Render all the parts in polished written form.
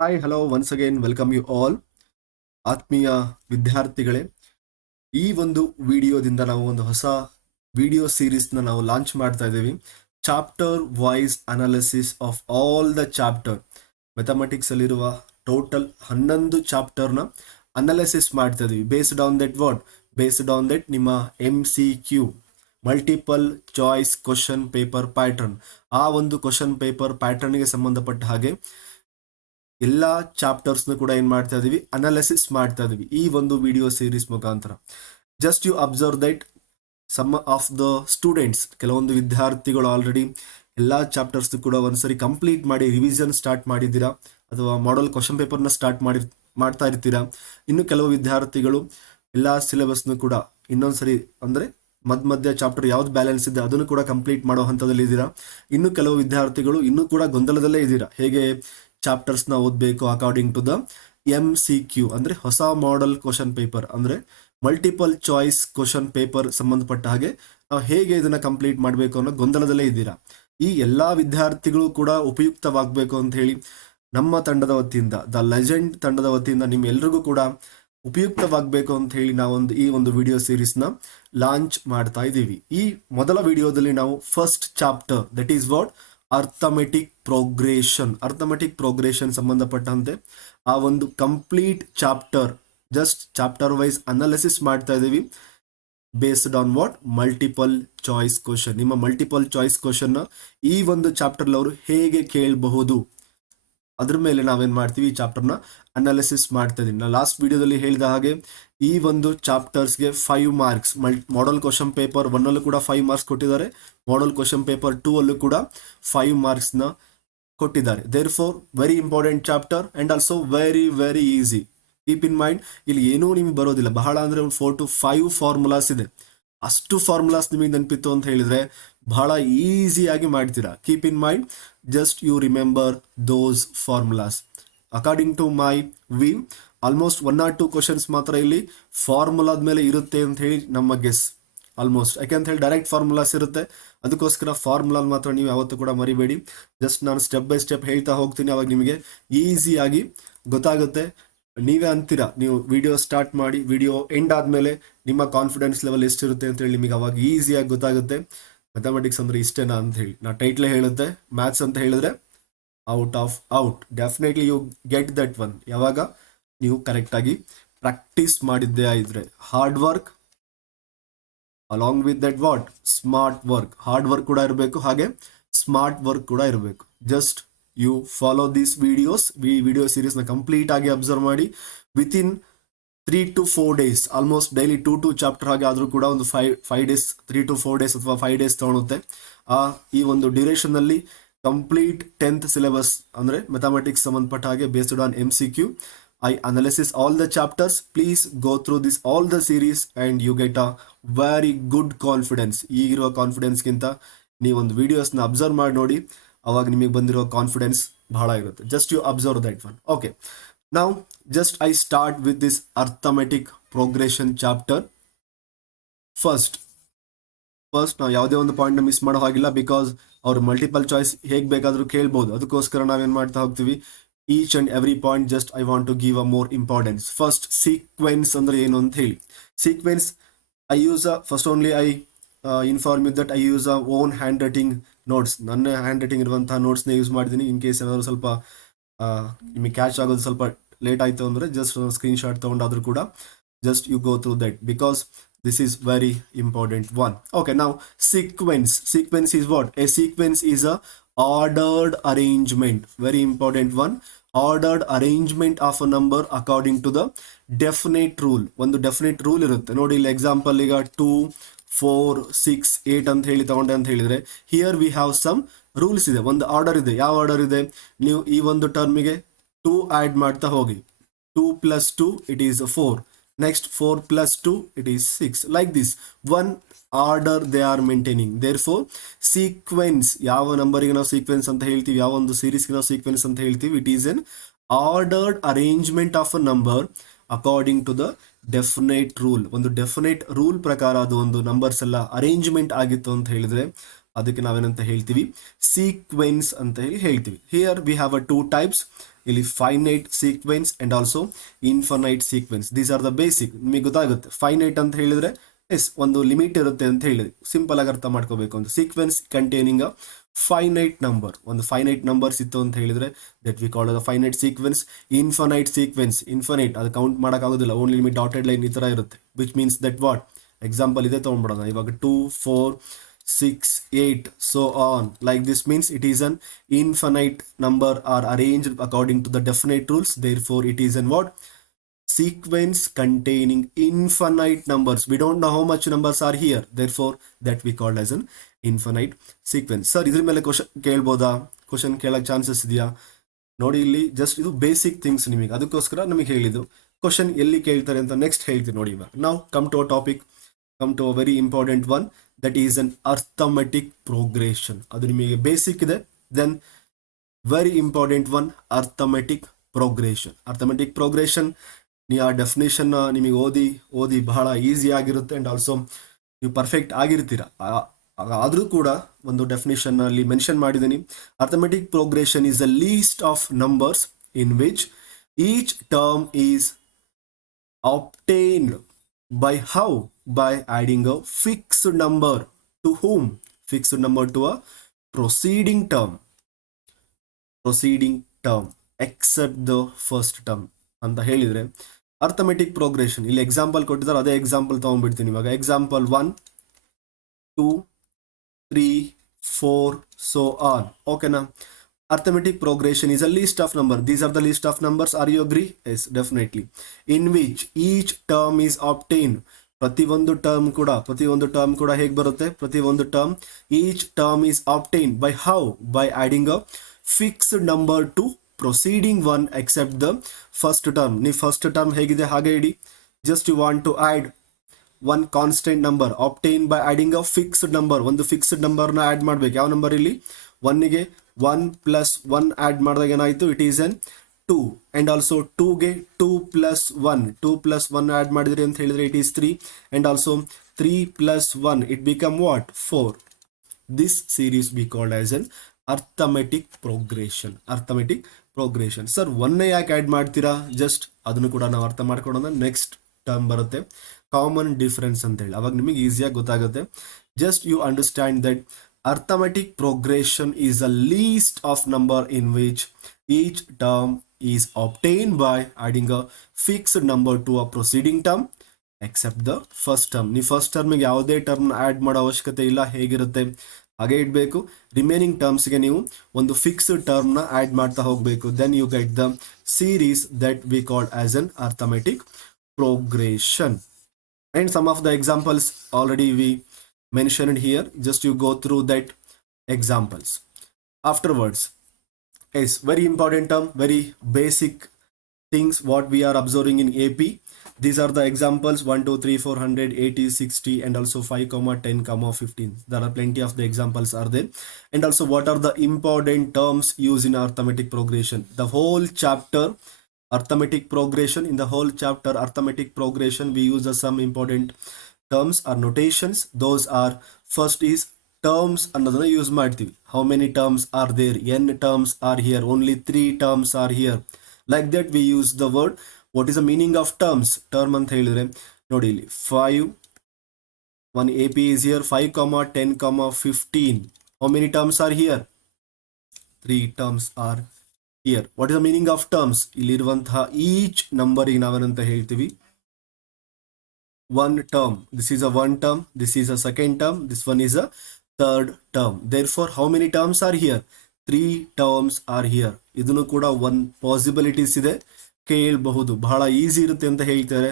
Hi hello once again welcome you all ಆತ್ಮೀಯ ವಿದ್ಯಾರ್ಥಿಗಳೇ. ಈ ಒಂದು ವಿಡಿಯೋದಿಂದ ನಾವು ಒಂದು ಹೊಸ ವಿಡಿಯೋ ಸೀರೀಸ್ನ ನಾವು ಲಾಂಚ್ ಮಾಡ್ತಾ ಇದ್ದೀವಿ. Chapter wise analysis of all the chapter. Mathematics ಅಲ್ಲಿರುವ ಟೋಟಲ್ 11 ಚಾಪ್ಟರ್ನ ಅನಾಲಿಸಿಸ್ ಮಾಡ್ತಾ ಇದ್ದೀವಿ. ಬೇಸ್ಡ್ ಆನ್ ದಟ್ ನಿಮ್ಮ MCQ multiple choice question paper pattern. ಆ ಒಂದು ಕ್ವಶನ್ ಪೇಪರ್ ಪ್ಯಾಟರ್ನ್ಗೆ ಸಂಬಂಧಪಟ್ಟ ಹಾಗೆ ಎಲ್ಲ ಚಾಪ್ಟರ್ಸ್ನ ಕೂಡ ಏನ್ ಮಾಡ್ತಾ ಇದೀವಿ, ಅನಾಲಿಸಿಸ್ ಮಾಡ್ತಾ ಇದೀವಿ ಈ ಒಂದು ವಿಡಿಯೋ ಸೀರೀಸ್ ಮುಖಾಂತರ. Just you observe that some of the students, ಕೆಲವೊಂದು ವಿದ್ಯಾರ್ಥಿಗಳು ಆಲ್ರೆಡಿ ಎಲ್ಲಾ ಚಾಪ್ಟರ್ಸ್ ಕೂಡ ಒಂದ್ಸರಿ ಕಂಪ್ಲೀಟ್ ಮಾಡಿ ರಿವಿಷನ್ ಸ್ಟಾರ್ಟ್ ಮಾಡಿದ್ದೀರಾ, ಅಥವಾ ಮಾಡೆಲ್ ಕ್ವಶನ್ ಪೇಪರ್ನ ಸ್ಟಾರ್ಟ್ ಮಾಡ್ತಾ ಇರ್ತೀರಾ. ಇನ್ನು ಕೆಲವು ವಿದ್ಯಾರ್ಥಿಗಳು ಎಲ್ಲಾ ಸಿಲೆಬಸ್ನು ಕೂಡ ಇನ್ನೊಂದ್ಸರಿ ಅಂದ್ರೆ ಮಧ್ಯ ಚಾಪ್ಟರ್ ಯಾವ್ದು ಬ್ಯಾಲೆನ್ಸ್ ಇದೆ ಅದನ್ನು ಕೂಡ ಕಂಪ್ಲೀಟ್ ಮಾಡೋ ಹಂತದಲ್ಲಿ ಇದ್ದೀರಾ. ಇನ್ನು ಕೆಲವು ವಿದ್ಯಾರ್ಥಿಗಳು ಇನ್ನೂ ಕೂಡ ಗೊಂದಲದಲ್ಲೇ ಇದ್ದೀರಾ, ಹೇಗೆ ಚಾಪ್ಟರ್ಸ್ನ ಓದಬೇಕು ಅಕಾರ್ಡಿಂಗ್ ಟು ದ MCQ ಅಂದ್ರೆ ಹೊಸ ಮಾಡೆಲ್ ಕ್ವಶನ್ ಪೇಪರ್, ಅಂದ್ರೆ ಮಲ್ಟಿಪಲ್ ಚಾಯ್ಸ್ ಕ್ವಶನ್ ಪೇಪರ್ ಸಂಬಂಧಪಟ್ಟ ಹಾಗೆ ನಾವು ಹೇಗೆ ಇದನ್ನ ಕಂಪ್ಲೀಟ್ ಮಾಡಬೇಕು ಅನ್ನೋ ಗೊಂದಲದಲ್ಲೇ ಇದ್ದೀರಾ. ಈ ಎಲ್ಲಾ ವಿದ್ಯಾರ್ಥಿಗಳು ಕೂಡ ಉಪಯುಕ್ತವಾಗಬೇಕು ಅಂತ ಹೇಳಿ ನಮ್ಮ ತಂಡದ ವತಿಯಿಂದ, ದ ಲೆಜೆಂಡ್ ತಂಡದ ವತಿಯಿಂದ ನಿಮ್ಮೆಲ್ರಿಗೂ ಕೂಡ ಉಪಯುಕ್ತವಾಗಬೇಕು ಅಂತ ಹೇಳಿ ನಾವೊಂದು ಈ ಒಂದು ವಿಡಿಯೋ ಸೀರೀಸ್ನ ಲಾಂಚ್ ಮಾಡ್ತಾ ಇದ್ದೀವಿ. ಈ ಮೊದಲ ವಿಡಿಯೋದಲ್ಲಿ ನಾವು first chapter, that is what arithmetic progression ಸಂಬಂಧಪಟ್ಟಂತೆ ಆ ಒಂದು complete chapter, just chapter wise analysis ಮಾಡ್ತಾ ಇದ್ದೀವಿ based on what multiple choice question. ನಿಮ್ಮ ಮಲ್ಟಿಪಲ್ ಚಾಯ್ಸ್ ಕ್ವಶನ್ ಈ ಒಂದು ಚಾಪ್ಟರ್ ಅವರು ಹೇಗೆ ಕೇಳಬಹುದು ಅದ್ರ ಮೇಲೆ ನಾವೇನ್ ಮಾಡ್ತೀವಿ, ಈ ಚಾಪ್ಟರ್ನ ಅನಾಲಿಸಿಸ್ ಮಾಡ್ತಾ ಇದೀನಿ. ನಾ ಲಾಸ್ಟ್ ವಿಡಿಯೋದಲ್ಲಿ ಹೇಳಿದ ಹಾಗೆ ಈ ಒಂದು ಚಾಪ್ಟರ್ಸ್ಗೆ 5 ಮಾರ್ಕ್ಸ್, ಮಾಡೆಲ್ ಕ್ವಶನ್ ಪೇಪರ್ 1 ಅಲ್ಲೂ ಕೂಡ 5 ಮಾರ್ಕ್ಸ್ ಕೊಟ್ಟಿದ್ದಾರೆ, ಮಾಡೆಲ್ ಕ್ವಶನ್ ಪೇಪರ್ 2 ಅಲ್ಲೂ ಕೂಡ 5 ಮಾರ್ಕ್ಸ್ನ ಕೊಟ್ಟಿದ್ದಾರೆ. Therefore very important chapter and also very very easy. Keep in mind, ಇಲ್ಲಿ ಏನೂ ನಿಮ್ಗೆ ಬರೋದಿಲ್ಲ, ಬಹಳ ಅಂದ್ರೆ 4 to 5 ಫಾರ್ಮುಲಾಸ್ ಇದೆ. ಅಷ್ಟು ಫಾರ್ಮುಲಾಸ್ ನಿಮಗೆ ನೆನಪಿತ್ತು ಅಂತ ಹೇಳಿದ್ರೆ ಬಹಳ ಈಸಿಯಾಗಿ ಮಾಡ್ತೀರಾ. Keep in mind, just you remember those formulas. According to my view almost 1 or 2 questions ಮಾತ್ರ ಇಲ್ಲಿ ಫಾರ್ಮುಲಾದ ಮೇಲೆ ಇರುತ್ತೆ ಅಂತ ಹೇಳಿ ನಮ್ಮ ಗೆಸ್. ಆಲ್ಮೋಸ್ಟ್ ಯಾಕೆಂತ ಹೇಳಿ ಡೈರೆಕ್ಟ್ ಫಾರ್ಮುಲಾಸ್ ಇರುತ್ತೆ, ಅದಕ್ಕೋಸ್ಕರ ಫಾರ್ಮುಲಾ ಮಾತ್ರ ನೀವು ಯಾವತ್ತೂ ಕೂಡ ಮರಿಬೇಡಿ. ಜಸ್ಟ್ ನಾನು ಸ್ಟೆಪ್ ಬೈ ಸ್ಟೆಪ್ ಹೇಳ್ತಾ ಹೋಗ್ತೀನಿ, ಅವಾಗ ನಿಮಗೆ ಈಸಿಯಾಗಿ ಗೊತ್ತಾಗುತ್ತೆ. ನೀವೇ ಅಂತೀರಾ, ನೀವು ವಿಡಿಯೋ ಸ್ಟಾರ್ಟ್ ಮಾಡಿ ವಿಡಿಯೋ ಎಂಡ್ ಆದಮೇಲೆ ನಿಮ್ಮ ಕಾನ್ಫಿಡೆನ್ಸ್ ಲೆವೆಲ್ ಎಷ್ಟಿರುತ್ತೆ ಅಂತ ಹೇಳಿ ನಿಮಗೆ ಅವಾಗ ಈಸಿಯಾಗಿ ಗೊತ್ತಾಗುತ್ತೆ. ಮ್ಯಾಥಮೆಟಿಕ್ಸ್ ಅಂದ್ರೆ ಇಷ್ಟೇನಾ ಅಂತ ಹೇಳಿ. ನಾ ಟೈಟ್ಲೇ ಹೇಳುತ್ತೆ, ಮ್ಯಾಥ್ಸ್ ಅಂತ ಹೇಳಿದ್ರೆ out of out. Definitely you get that one, ಯಾವಾಗ ನೀವು ಕರೆಕ್ಟಾಗಿ ಪ್ರಾಕ್ಟೀಸ್ ಮಾಡಿದ್ದೇ ಇದ್ರೆ. Hard work along with that what smart work. Hard work ಕೂಡ ಇರಬೇಕು, ಹಾಗೆ ಸ್ಮಾರ್ಟ್ ವರ್ಕ್ ಕೂಡ ಇರಬೇಕು. Just you follow these videos. ಈ ವಿಡಿಯೋ ಸೀರೀಸ್ನ ಕಂಪ್ಲೀಟ್ ಆಗಿ ಅಬ್ಸರ್ವ್ ಮಾಡಿ. Within 3 to 4 days, almost daily 2 chapter ಹಾಗೆ ಆದರೂ ಕೂಡ ಒಂದು 5 days, 3 to 4 days ಅಥವಾ 5 days ತಗೊಳುತ್ತೆ. ಈ ಒಂದು ಡ್ಯೂರೇಷನ್ ಅಲ್ಲಿ ಕಂಪ್ಲೀಟ್ 10th ಸಿಲೆಬಸ್ ಅಂದ್ರೆ ಮ್ಯಾಥಮೆಟಿಕ್ಸ್ ಸಂಬಂಧಪಟ್ಟ ಹಾಗೆ based on MCQ I analysis all the chapters. Please go through this all the series and you get a very good confidence. ಈಗಿರುವ ಕಾನ್ಫಿಡೆನ್ಸ್ಗಿಂತ ನೀವೊಂದು ವಿಡಿಯೋಸ್ನ ಅಬ್ಸರ್ವ್ ಮಾಡಿ ನೋಡಿ, ಅವಾಗ ನಿಮಗೆ ಬಂದಿರೋ ಕಾನ್ಫಿಡೆನ್ಸ್ ಬಹಳ ಇರುತ್ತೆ. Just you observe that one. Okay, now just I start with this arithmetic progression chapter. First ನಾವು ಯಾವುದೇ ಒಂದು ಪಾಯಿಂಟ್ ಮಿಸ್ ಮಾಡೋ ಹಾಗಿಲ್ಲ, ಬಿಕಾಸ್ ಅವ್ರು ಮಲ್ಟಿಪಲ್ ಚಾಯ್ಸ್ ಹೇಗೆ ಬೇಕಾದರೂ ಕೇಳ್ಬೋದು. ಅದಕ್ಕೋಸ್ಕರ ನಾವೇನು ಮಾಡ್ತಾ ಹೋಗ್ತೀವಿ, each and every point just I want to give a more importance. First sequence ಅಂದ್ರೆ ಏನು ಅಂತ ಹೇಳಿ. Sequence I use first only I inform you that I use a own handwriting notes. ನನ್ನ ಹ್ಯಾಂಡ್ ರೈಟಿಂಗ್ ಇರುವಂತಹ ನೋಟ್ಸ್ನ use ಮಾಡಿದ್ದೀನಿ. In case ಏನಾದರೂ ಸ್ವಲ್ಪ ನಿಮಗೆ ಕ್ಯಾಚ್ ಆಗೋದು ಸ್ವಲ್ಪ ಲೇಟ್ ಆಯಿತು ಅಂದರೆ ಜಸ್ಟ್ ಸ್ಕ್ರೀನ್ ಶಾಟ್ ತೊಗೊಂಡಾದ್ರೂ ಕೂಡ just you go through that, because this is very important one. Okay, now sequence is what? A sequence is a ordered arrangement, very important one. Ordered arrangement of a number according to the definite rule. ಒಂದು definite rule ಇರುತ್ತೆ ನೋಡಿ. ಇಲ್ಲಿ example ಈಗ 2 4 6 8 ಅಂತ ಹೇಳಿ ತಗೊಂಡೆ ಅಂತ ಹೇಳಿದ್ರೆ, here we have some rules ಇದೆ, ಒಂದು ಆರ್ಡರ್ ಇದೆ. ಯಾವ ಆರ್ಡರ್ ಇದೆ? ನೀವು ಈ ಒಂದು ಟರ್ಮಿಗೆ 2 ಆಡ್ ಮಾಡ್ತಾ ಹೋಗಿ. 2 plus 2 it is 4. Next 4 plus 2 it is 6. Like this one order they are maintaining. Therefore sequence, ಯಾವ ನಂಬರಿಗೆ ನಾವು ಸೀಕ್ವೆನ್ಸ್ ಅಂತ ಹೇಳ್ತೀವಿ, ಯಾವ ಒಂದು ಸೀರೀಸ್ಗೆ ನಾವು ಸೀಕ್ವೆನ್ಸ್ ಅಂತ ಹೇಳ್ತೀವಿ, it is an ordered arrangement of a number according to the definite rule. ಒಂದು ಡೆಫಿನೇಟ್ ರೂಲ್ ಪ್ರಕಾರ ಅದು ಒಂದು ನಂಬರ್ಸ್ ಎಲ್ಲ ಅರೇಂಜ್ಮೆಂಟ್ ಆಗಿತ್ತು ಅಂತ ಹೇಳಿದ್ರೆ ಅದಕ್ಕೆ ನಾವೇನಂತ ಹೇಳ್ತೀವಿ, ಸೀಕ್ವೆನ್ಸ್ ಅಂತ ಹೇಳಿ ಹೇಳ್ತೀವಿ. Here we have a 2 types. ಇಲ್ಲಿ finite sequence and also infinite sequence. These are the basic. ನಿಮಗೆ ಗೊತ್ತಾಗುತ್ತೆ ಫೈನೈಟ್ ಅಂತ ಹೇಳಿದ್ರೆ ಎಸ್ ಒಂದು ಲಿಮಿಟ್ ಇರುತ್ತೆ ಅಂತ ಹೇಳಿದ್ವಿ, ಸಿಂಪಲ್ ಆಗಿ ಅರ್ಥ ಮಾಡ್ಕೋಬೇಕು. ಒಂದು sequence containing a finite number, ಒಂದು ಫೈನೈಟ್ ನಂಬರ್ಸ್ ಇತ್ತು ಅಂತ ಹೇಳಿದ್ರೆ that we call the finite sequence. Infinite sequence, infinite ಅದು ಕೌಂಟ್ ಮಾಡೋಕ್ಕಾಗೋದಿಲ್ಲ, ಓನ್ಲಿ ಲಿಮಿಟ್ ಡಾಟೆಡ್ ಲೈನ್ ಈ ಥರ ಇರುತ್ತೆ. Which means that what, example ಇದೆ ತೊಗೊಂಡ್ಬಿಡೋಣ ಇವಾಗ 2 4 6 8 so on. Like this means it is an infinite number are arranged according to the definite rules. Therefore it is an what, sequence containing infinite numbers. We don't know how much numbers are here, therefore that we called as an infinite sequence. Sir ಇದ್ರ ಮೇಲೆ question ಕೇಳ್ಬೋದಾ? Question ಕೇಳಕ್ chances ಇದೆಯಾ? ನೋಡಿ ಇಲ್ಲಿ just ಇದು basic things ನಿಮಗೆ, ಅದಕ್ಕೋಸ್ಕರ ನಮಗೆ ಹೇಳಿದ್ದು. ಕ್ವಶನ್ ಎಲ್ಲಿ ಕೇಳ್ತಾರೆ ಅಂತ ನೆಕ್ಸ್ಟ್ ಹೇಳ್ತೀನಿ ನೋಡಿ. ಇವಾಗ ನಾವು come to a topic, come to a very important one, that is an arithmetic progression. ಅದು ನಿಮಗೆ ಬೇಸಿಕ್ ಇದೆ. Then very important one, arithmetic progression. Arithmetic progression ನೀವು ಆ ಡೆಫಿನೇಷನ್ ನಿಮಗೆ ಓದಿ ಬಹಳ ಈಸಿ ಆಗಿರುತ್ತೆ ಆ್ಯಂಡ್ ಆಲ್ಸೋ ನೀವು ಪರ್ಫೆಕ್ಟ್ ಆಗಿರ್ತೀರ. ಆದರೂ ಕೂಡ ಒಂದು ಡೆಫಿನೇಷನ್ ಅಲ್ಲಿ ಮೆನ್ಷನ್ ಮಾಡಿದ್ದೀನಿ. Arithmetic progression is the list of numbers in which each term is obtained by how, by adding a fixed number to whom, fixed number to a proceeding term except the first term ಅಂತ ಹೇಳಿದ್ರೆ arithmetic progression. ಇಲ್ಲಿ example ಕೊಟ್ಟಿದ್ದಾರೆ, ಅದೇ example ತಗೊಂಡ್ಬಿಡ್ತೀನಿ ಇವಾಗ. Example 1 2 3 4 so on. ಓಕೆನಾ? Arithmetic progression is a list of numbers. These are the list of numbers. Are you agree? Yes, definitely. In which each term is obtained. ಪ್ರತಿಯೊಂದು term ಕೂಡ ಹೇಗೆ ಬರುತ್ತೆ? ಪ್ರತಿಯೊಂದು term, each term is obtained by how, by adding a fixed number to proceeding one except the first term. ನೀವು first term ಹೇಗಿದೆ ಹಾಗೆ ಇಡಿ. Just you want to add one constant number obtained by adding a fixed number. ಒಂದು fixed ನಂಬರ್ನ add ಮಾಡ್ಬೇಕು. ಯಾವ number ಇಲ್ಲಿ? 1ಗೆ 1 plus 1 add ಮಾಡಿದಾಗ ಏನಾಯಿತು? It is an 2. And also 2ಗೆ 2 plus 1 ಆ್ಯಡ್ ಮಾಡಿದ್ರಿ ಅಂತ ಹೇಳಿದ್ರೆ it is 3. And also 3 plus 1 it become what? 4. This series be called as an arithmetic progression. Sir ಒನ್ನೇ ಯಾಕೆ ಆ್ಯಡ್ ಮಾಡ್ತೀರಾ? ಜಸ್ಟ್ ಅದನ್ನು ಕೂಡ ನಾವು ಅರ್ಥ ಮಾಡ್ಕೊಳ್ಳೋಣ. ನೆಕ್ಸ್ಟ್ ಟರ್ಮ್ ಬರುತ್ತೆ ಕಾಮನ್ ಡಿಫರೆನ್ಸ್ ಅಂತ ಹೇಳಿ, ಅವಾಗ ನಿಮಗೆ ಈಸಿಯಾಗಿ ಗೊತ್ತಾಗುತ್ತೆ. Just you understand that arithmetic progression is a list of number in which each term is obtained by adding a fixed number to a preceding term except the first term. ನೀವು first ಟರ್ಮಿಗೆ ಯಾವುದೇ term add ಮಾಡೋ ಅವಶ್ಯಕತೆ ಇಲ್ಲ, ಹೇಗಿರುತ್ತೆ ಹಾಗೆ ಇಡಬೇಕು. Remaining ಟರ್ಮ್ಸ್ಗೆ ನೀವು ಒಂದು ಫಿಕ್ಸ್ಡ್ ಟರ್ಮ್ನ ಆ್ಯಡ್ ಮಾಡ್ತಾ ಹೋಗಬೇಕು. Then you get the series that we called as an arithmetic progression. And some of the examples already we mentioned here. Just you go through that examples afterwards. Is very important term, very basic things what we are observing in AP. These are the examples 1 2 3 4 100 80 60 and also 5 10 15. There are plenty of the examples are there. And also what are the important terms used in arithmetic progression? The whole chapter arithmetic progression, in the whole chapter arithmetic progression we use some important terms or notations. Those are, first is terms ಅನ್ನೋದನ್ನ use ಮಾಡ್ತೀವಿ. How many terms are there? N terms are here, only 3 terms are here. Like that we use the word. What is the meaning of terms? Term ಅಂತ ಹೇಳಿದ್ರೆ ನೋಡಿ ಇಲ್ಲಿ 5, one AP is here, 5 10 15. How many terms are here? 3 terms are here. What is the meaning of terms? ಇಲ್ಲಿರುವಂತಹ each ನಂಬರಿಗೆ ನಾವೇನಂತ ಹೇಳ್ತೀವಿ? one term. This is a one term, this is a second term, this one is a third term. Therefore how many terms are here? 3 terms are here. ಇದನ್ನು ಕೂಡ one possibilities ಇದೆ, ಕೇಳಬಹುದು. ಬಹಳ easy ಇರುತ್ತೆ ಅಂತ ಹೇಳ್ತಾರೆ,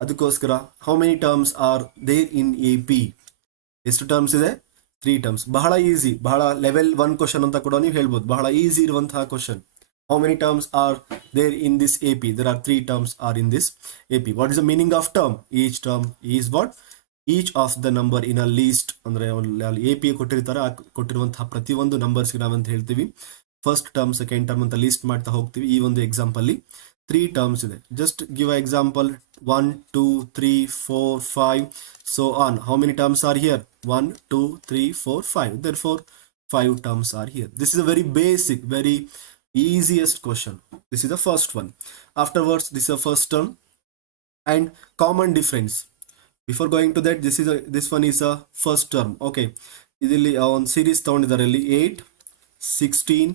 ಅದಕ್ಕೋಸ್ಕರ how many terms are there in AP? ಎಷ್ಟು ಟರ್ಮ್ಸ್ ಇದೆ? 3 terms. ಬಹಳ ಈಸಿ, ಬಹಳ ಲೆವೆಲ್ 1 ಕ್ವಶನ್ ಅಂತ ಕೂಡ ನೀವು ಹೇಳ್ಬೋದು. ಬಹಳ ಈಸಿ ಇರುವಂತಹ question. How many terms are there in this AP? There are 3 terms are in this AP. What is the meaning of term? Each term is what? Each of the number in a list. ಅಂದರೆ AP ಕೊಟ್ಟಿರ್ತಾರೆ, ಕೊಟ್ಟಿರುವಂತಹ ಪ್ರತಿಯೊಂದು ನಂಬರ್ಸ್ಗೆ ನಾವಂತ ಹೇಳ್ತೀವಿ first term, second term ಅಂತ list ಮಾಡ್ತಾ ಹೋಗ್ತೀವಿ. ಈ ಒಂದು ಎಕ್ಸಾಂಪಲ್ಲಿ 3 ಟರ್ಮ್ಸ್ ಇದೆ. Just give a example 1 2 3 4 5 so on. How many terms are here? 1 2 3 4 5. Therefore 5 terms are here. This is a very basic, very Easiest question. This is the first one. Afterwards, this is the first term and common difference. Before going to that, this one is a first term. Okay, ಇದರಲ್ಲಿ ಒಂದು series ತಗೊಂಡಿದ್ದಾರೆ ಇಲ್ಲಿ 8, 16,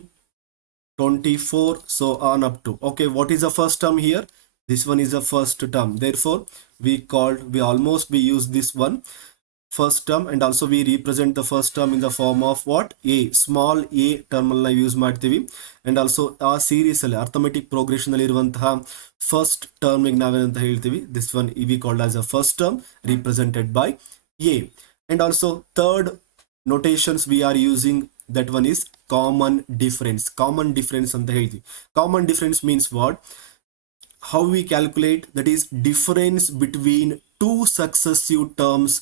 24, so on up to. Okay, what is the first term here? This one is the first term. Therefore, we almost use this one first term, and also we represent the first term in the form of what? A, small a term ಅನ್ನ use ಮಾಡ್ತೀವಿ. And also ಆ series ಅಲ್ಲಿ arithmetic progression ಅಲ್ಲಿ ಇರುವಂತಹ first term ನಾವೇನಂತ ಹೇಳ್ತೀವಿ? This one V called as a first term represented by a. And also third notations we are using, that one is common difference. Common difference ಅಂತ ಹೇಳ್ತೀವಿ. Common difference means what? How we calculate, that is difference between two successive terms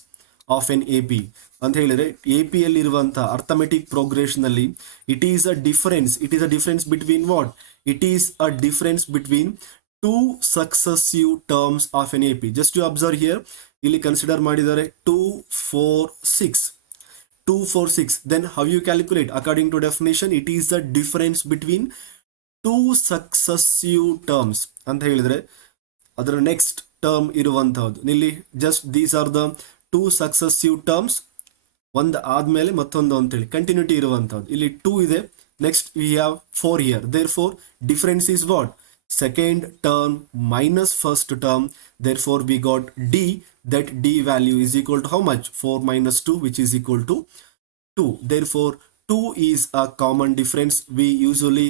of an A P ಅಂತ ಹೇಳಿದ್ರೆ, A P ಅಲ್ಲಿ ಇರುವಂತಹ arithmetic progression ಅಲ್ಲಿ it is a difference between what? It is a difference between two successive terms of an A P. Just you observe here, ಇಲ್ಲಿ consider ಮಾಡಿದ್ದಾರೆ 2, 4, 6. 2, 4, 6. Then how you calculate? According to definition, it is the difference between two successive terms ಅಂತ ಹೇಳಿದ್ರೆ ಅದರ next term ಇರುವಂತಹದ್ದು. ಇಲ್ಲಿ just these are the two successive terms, ಒಂದು ಆದ್ಮೇಲೆ ಮತ್ತೊಂದು ಅಂತೇಳಿ ಕಂಟಿನ್ಯೂಟಿ ಇರುವಂತಹದ್ದು. ಇಲ್ಲಿ 2 ಇದೆ, next we have 4 here. Therefore difference is what? Second term minus first term. Therefore we got d, that d value is equal to how much? 4 minus 2, which is equal to 2. Therefore 2 is a common difference. We usually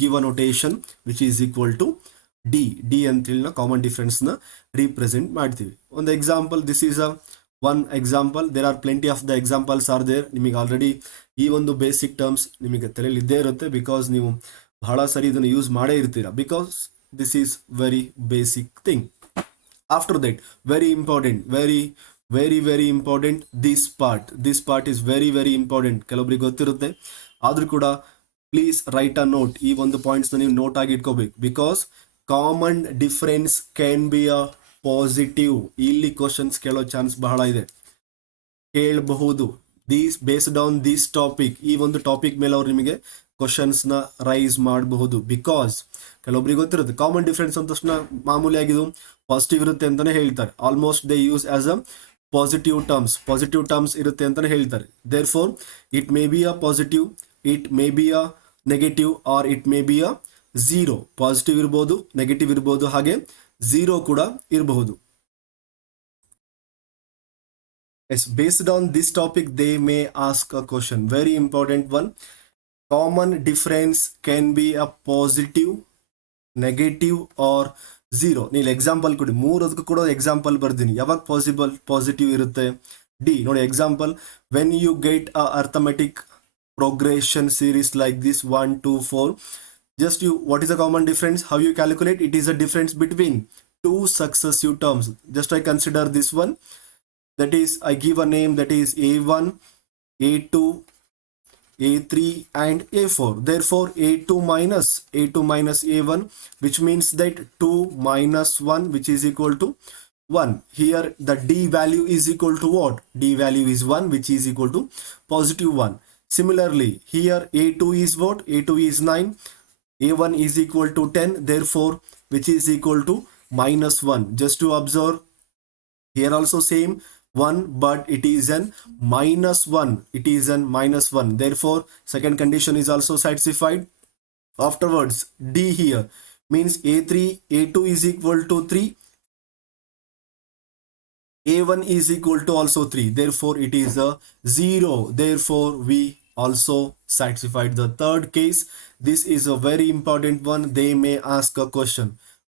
give a notation which is equal to d ಅಂತೇಳಿ ನಾವು common difference ನ represent ಮಾಡ್ತೀವಿ. ಒಂದು example, this is a one example. There are plenty of the examples are there. ನಿಮಗೆ already ಈ ಒಂದು basic terms ನಿಮಗೆ ತಲೆಯಲ್ಲಿ ಇದ್ದೇ ಇರುತ್ತೆ, ಬಿಕಾಸ್ ನೀವು ಬಹಳ ಸರಿ ಇದನ್ನು ಯೂಸ್ ಮಾಡೇ ಇರ್ತೀರಾ, because this is very basic thing. After that, very important this part is very important. ಕೆಲವೊಬ್ರಿಗೆ ಗೊತ್ತಿರುತ್ತೆ, ಆದ್ರೂ ಕೂಡ ಪ್ಲೀಸ್ ರೈಟ್ ಅ ನೋಟ್. ಈ ಒಂದು ಪಾಯಿಂಟ್ಸ್ನ ನೀವು ನೋಟ್ ಆಗಿ ಇಟ್ಕೋಬೇಕು, because common difference can be a positive. ಇಲ್ಲಿ ಕ್ವಶನ್ಸ್ ಕೇಳೋ ಚಾನ್ಸ್ ಬಹಳ ಇದೆ, ಕೇಳಬಹುದು. ಬೇಸ್ಡ್ ಆನ್ ದಿಸ್ ಟಾಪಿಕ್, ಈ ಒಂದು ಟಾಪಿಕ್ ಮೇಲೆ ಅವ್ರು ನಿಮಗೆ ಕ್ವಶನ್ಸ್ ನ ರೈಸ್ ಮಾಡಬಹುದು. ಬಿಕಾಸ್ ಕೆಲವೊಬ್ರಿಗೆ ಗೊತ್ತಿರುತ್ತೆ, ಕಾಮನ್ ಡಿಫರೆನ್ಸ್ ಅಂತ ತಕ್ಷಣ ಮಾಮೂಲಿ ಆಗಿದ್ದು ಪಾಸಿಟಿವ್ ಇರುತ್ತೆ ಅಂತಾನೆ ಹೇಳ್ತಾರೆ. Almost they use as a positive terms ಇರುತ್ತೆ ಅಂತಾನೆ ಹೇಳ್ತಾರೆ. Therefore it may be a positive, it may be a negative, or it may be a zero. Positive ಇರ್ಬೋದು, ನೆಗೆಟಿವ್ ಇರ್ಬೋದು, ಹಾಗೆ ಝೀರೋ ಕೂಡ ಇರಬಹುದು. Yes, based on this topic they may ask a question, very important one. Common difference can be a positive, negative or zero. ನೀವು example ಕೊಡಿ, ಮೂರದಕ್ಕೂ ಕೂಡ example ಬರ್ತೀನಿ. ಯಾವಾಗ ಪಾಸಿಟಿವ್ ಇರುತ್ತೆ? ಡಿ ನೋಡಿ example, when you get a arithmetic progression series like this 1, 2, 4, just what is the common difference? How you calculate? It is a difference between two successive terms. Just I consider this one, that is I give a name, that is A1, A2, A3 and A4. Therefore A2 minus A1, which means that 2 minus 1, which is equal to 1. Here the d value is equal to what? D value is 1, which is equal to positive 1. Similarly, here A2 is what? A2 is 9. A1 is equal to 10. Therefore, which is equal to minus 1. Just to observe, here also same 1, but it is an minus 1. It is an minus 1. Therefore, second condition is also satisfied. Afterwards, D here means A2 is equal to 3. A1 is equal to also 3. Therefore, it is a 0. Therefore, we also satisfied the third case. This is a very important one. They may ask a question,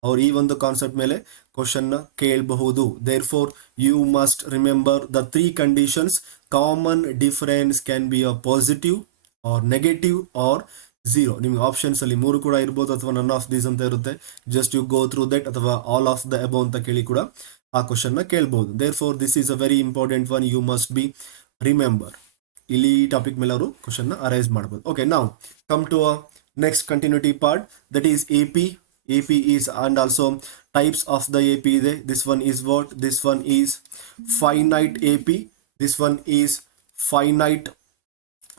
or even the concept mele question na kelbahudu. Therefore you must remember the three conditions. Common difference can be a positive or negative or zero. ನಿಮಗೆ options ಅಲ್ಲಿ ಮೂರು ಕೂಡ ಇರ್ಬೋದು, ಅಥವಾ none of these ಅಂತ ಇರುತ್ತೆ. Just you go through that, ಅಥವಾ all of the above ಅಂತ ಕೇಳಿ ಕೂಡ ಆ ಕ್ವಶನ್ ನ ಕೇಳ್ಬಹುದು. Therefore this is a very important one. You must be remember. ಇಲ್ಲಿ ಟಾಪಿಕ್ ಮೇಲೆ ಅವರು ಕ್ವಶನ್ ನ ಅರೈಸ್ ಮಾಡಬಹುದು. Okay, now come to a next continuity part, that is AP is, and also types of the AP. This one is what? This one is finite AP. This one is finite.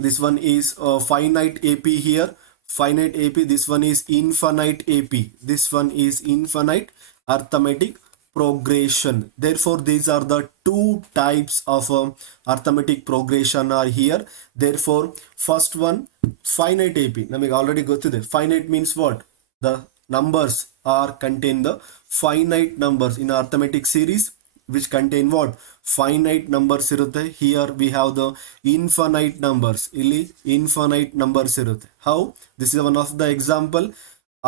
This one is finite AP here. finite AP, this one is infinite AP, this one is infinite arithmetic progression. Therefore these are the two types of arithmetic progression are here. Therefore first one, finite AP, ನಮಗೆ already ಗೊತ್ತಿದೆ. Finite means what? The numbers are contain the finite numbers in arithmetic series which contain what? Finite numbers ಇರುತ್ತೆ. Here we have the infinite numbers, ಇಲ್ಲಿ infinite numbers ಇರುತ್ತೆ. How? This is one of the example.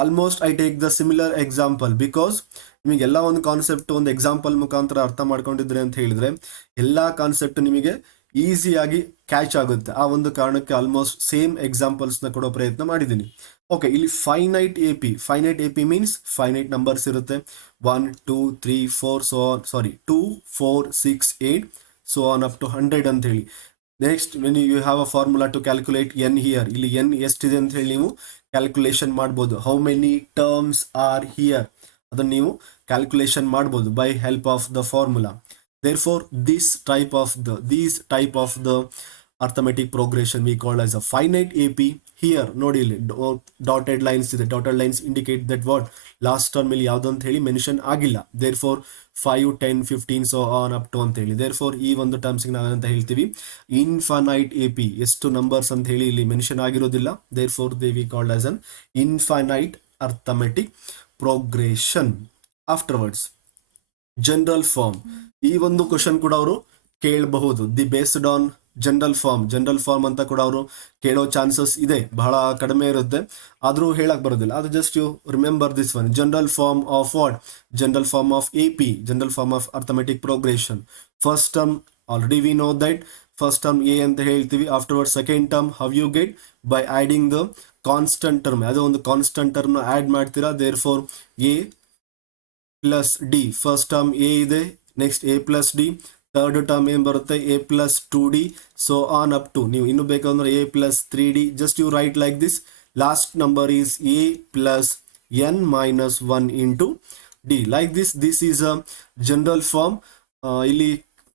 Almost I take the similar example because ನಿಮಗೆಲ್ಲ ಒಂದು concept ಒಂದು example ಮುಖಾಂತರ ಅರ್ಥ ಮಾಡ್ಕೊಂಡಿದ್ರೆ ಅಂತ ಹೇಳಿದ್ರೆ ಎಲ್ಲ ಕಾನ್ಸೆಪ್ಟ್ ನಿಮಗೆ ಈಸಿಯಾಗಿ ಕ್ಯಾಚ್ ಆಗುತ್ತೆ. ಆ ಒಂದು ಕಾರಣಕ್ಕೆ ಆಲ್ಮೋಸ್ಟ್ ಸೇಮ್ ಎಕ್ಸಾಂಪಲ್ಸ್ನ ಕೊಡೋ ಪ್ರಯತ್ನ ಮಾಡಿದ್ದೀನಿ. ಓಕೆ, ಇಲ್ಲಿ finite A P means finite numbers ಇರುತ್ತೆ. 1 2 3 4 2 4 6 8 ಸೊ ಆನ್ ಅಪ್ ಟು 100 ಅಂತ ಹೇಳಿ. Next when you have a formula to calculate n here, ಇಲ್ಲಿ ಎನ್ ಎಷ್ಟಿದೆ ಅಂತ ಹೇಳಿ ನೀವು ಕ್ಯಾಲ್ಕುಲೇಷನ್ ಮಾಡ್ಬೋದು. How many terms are here, ಅದನ್ನು ನೀವು ಕ್ಯಾಲ್ಕುಲೇಷನ್ ಮಾಡ್ಬೋದು by help of the formula. Therefore these type of the arithmetic progression we call as a finite AP. Here ನೋಡಿ ಇಲ್ಲಿ dotted lines ಇದೆ. dotted lines indicate that what last term ಇಲ್ಲಿ ಯಾವುದು ಅಂತ ಹೇಳಿ ಮೆನ್ಷನ್ ಆಗಿಲ್ಲ. therefore 5 10 15 so on up to ಅಂತ ಹೇಳಿ. therefore ಈ ಒಂದು ಟರ್ಮ್ಸ್ ನಾವು ಅಂತ ಹೇಳ್ತೀವಿ ಇನ್ಫೈನೈಟ್ AP. ಎಷ್ಟು ನಂಬರ್ಸ್ ಅಂತ ಹೇಳಿ ಇಲ್ಲಿ ಮೆನ್ಷನ್ ಆಗಿರೋದಿಲ್ಲ. therefore they we called as an infinite arithmetic progression. afterwards general form, ಈ ಒಂದು ಕ್ವಶನ್ ಕೂಡ ಅವರು ಕೇಳಬಹುದು. The based on general form ಅಂತ ಕೂಡ ಅವರು ಕೇಳೋ ಚಾನ್ಸಸ್ ಇದೆ, ಬಹಳ ಕಡಿಮೆ ಇರುತ್ತೆ, ಆದರೂ ಹೇಳಕ್ ಬರೋದಿಲ್ಲ. ಅದು just you remember this one, general form of what? General form of AP, general form of arithmetic progression. First term already we know that first term a ಅಂತ ಹೇಳ್ತೀವಿ. Afterward second term how you get? By adding the constant term, ಯಾವುದೋ ಒಂದು constant ಟರ್ಮ್ನ add ಮಾಡ್ತೀರಾ. Therefore a plus d, first term a ಇದೆ, next a plus d, third term ಏನು ಬರುತ್ತೆ? A plus 2D, so on up to ನೀವು ಇನ್ನು ಬೇಕಂದ್ರೆ a plus 3D. Just you write like this. Last number is A plus n minus 1 into d. Like this is a general form. ಇಲ್ಲಿ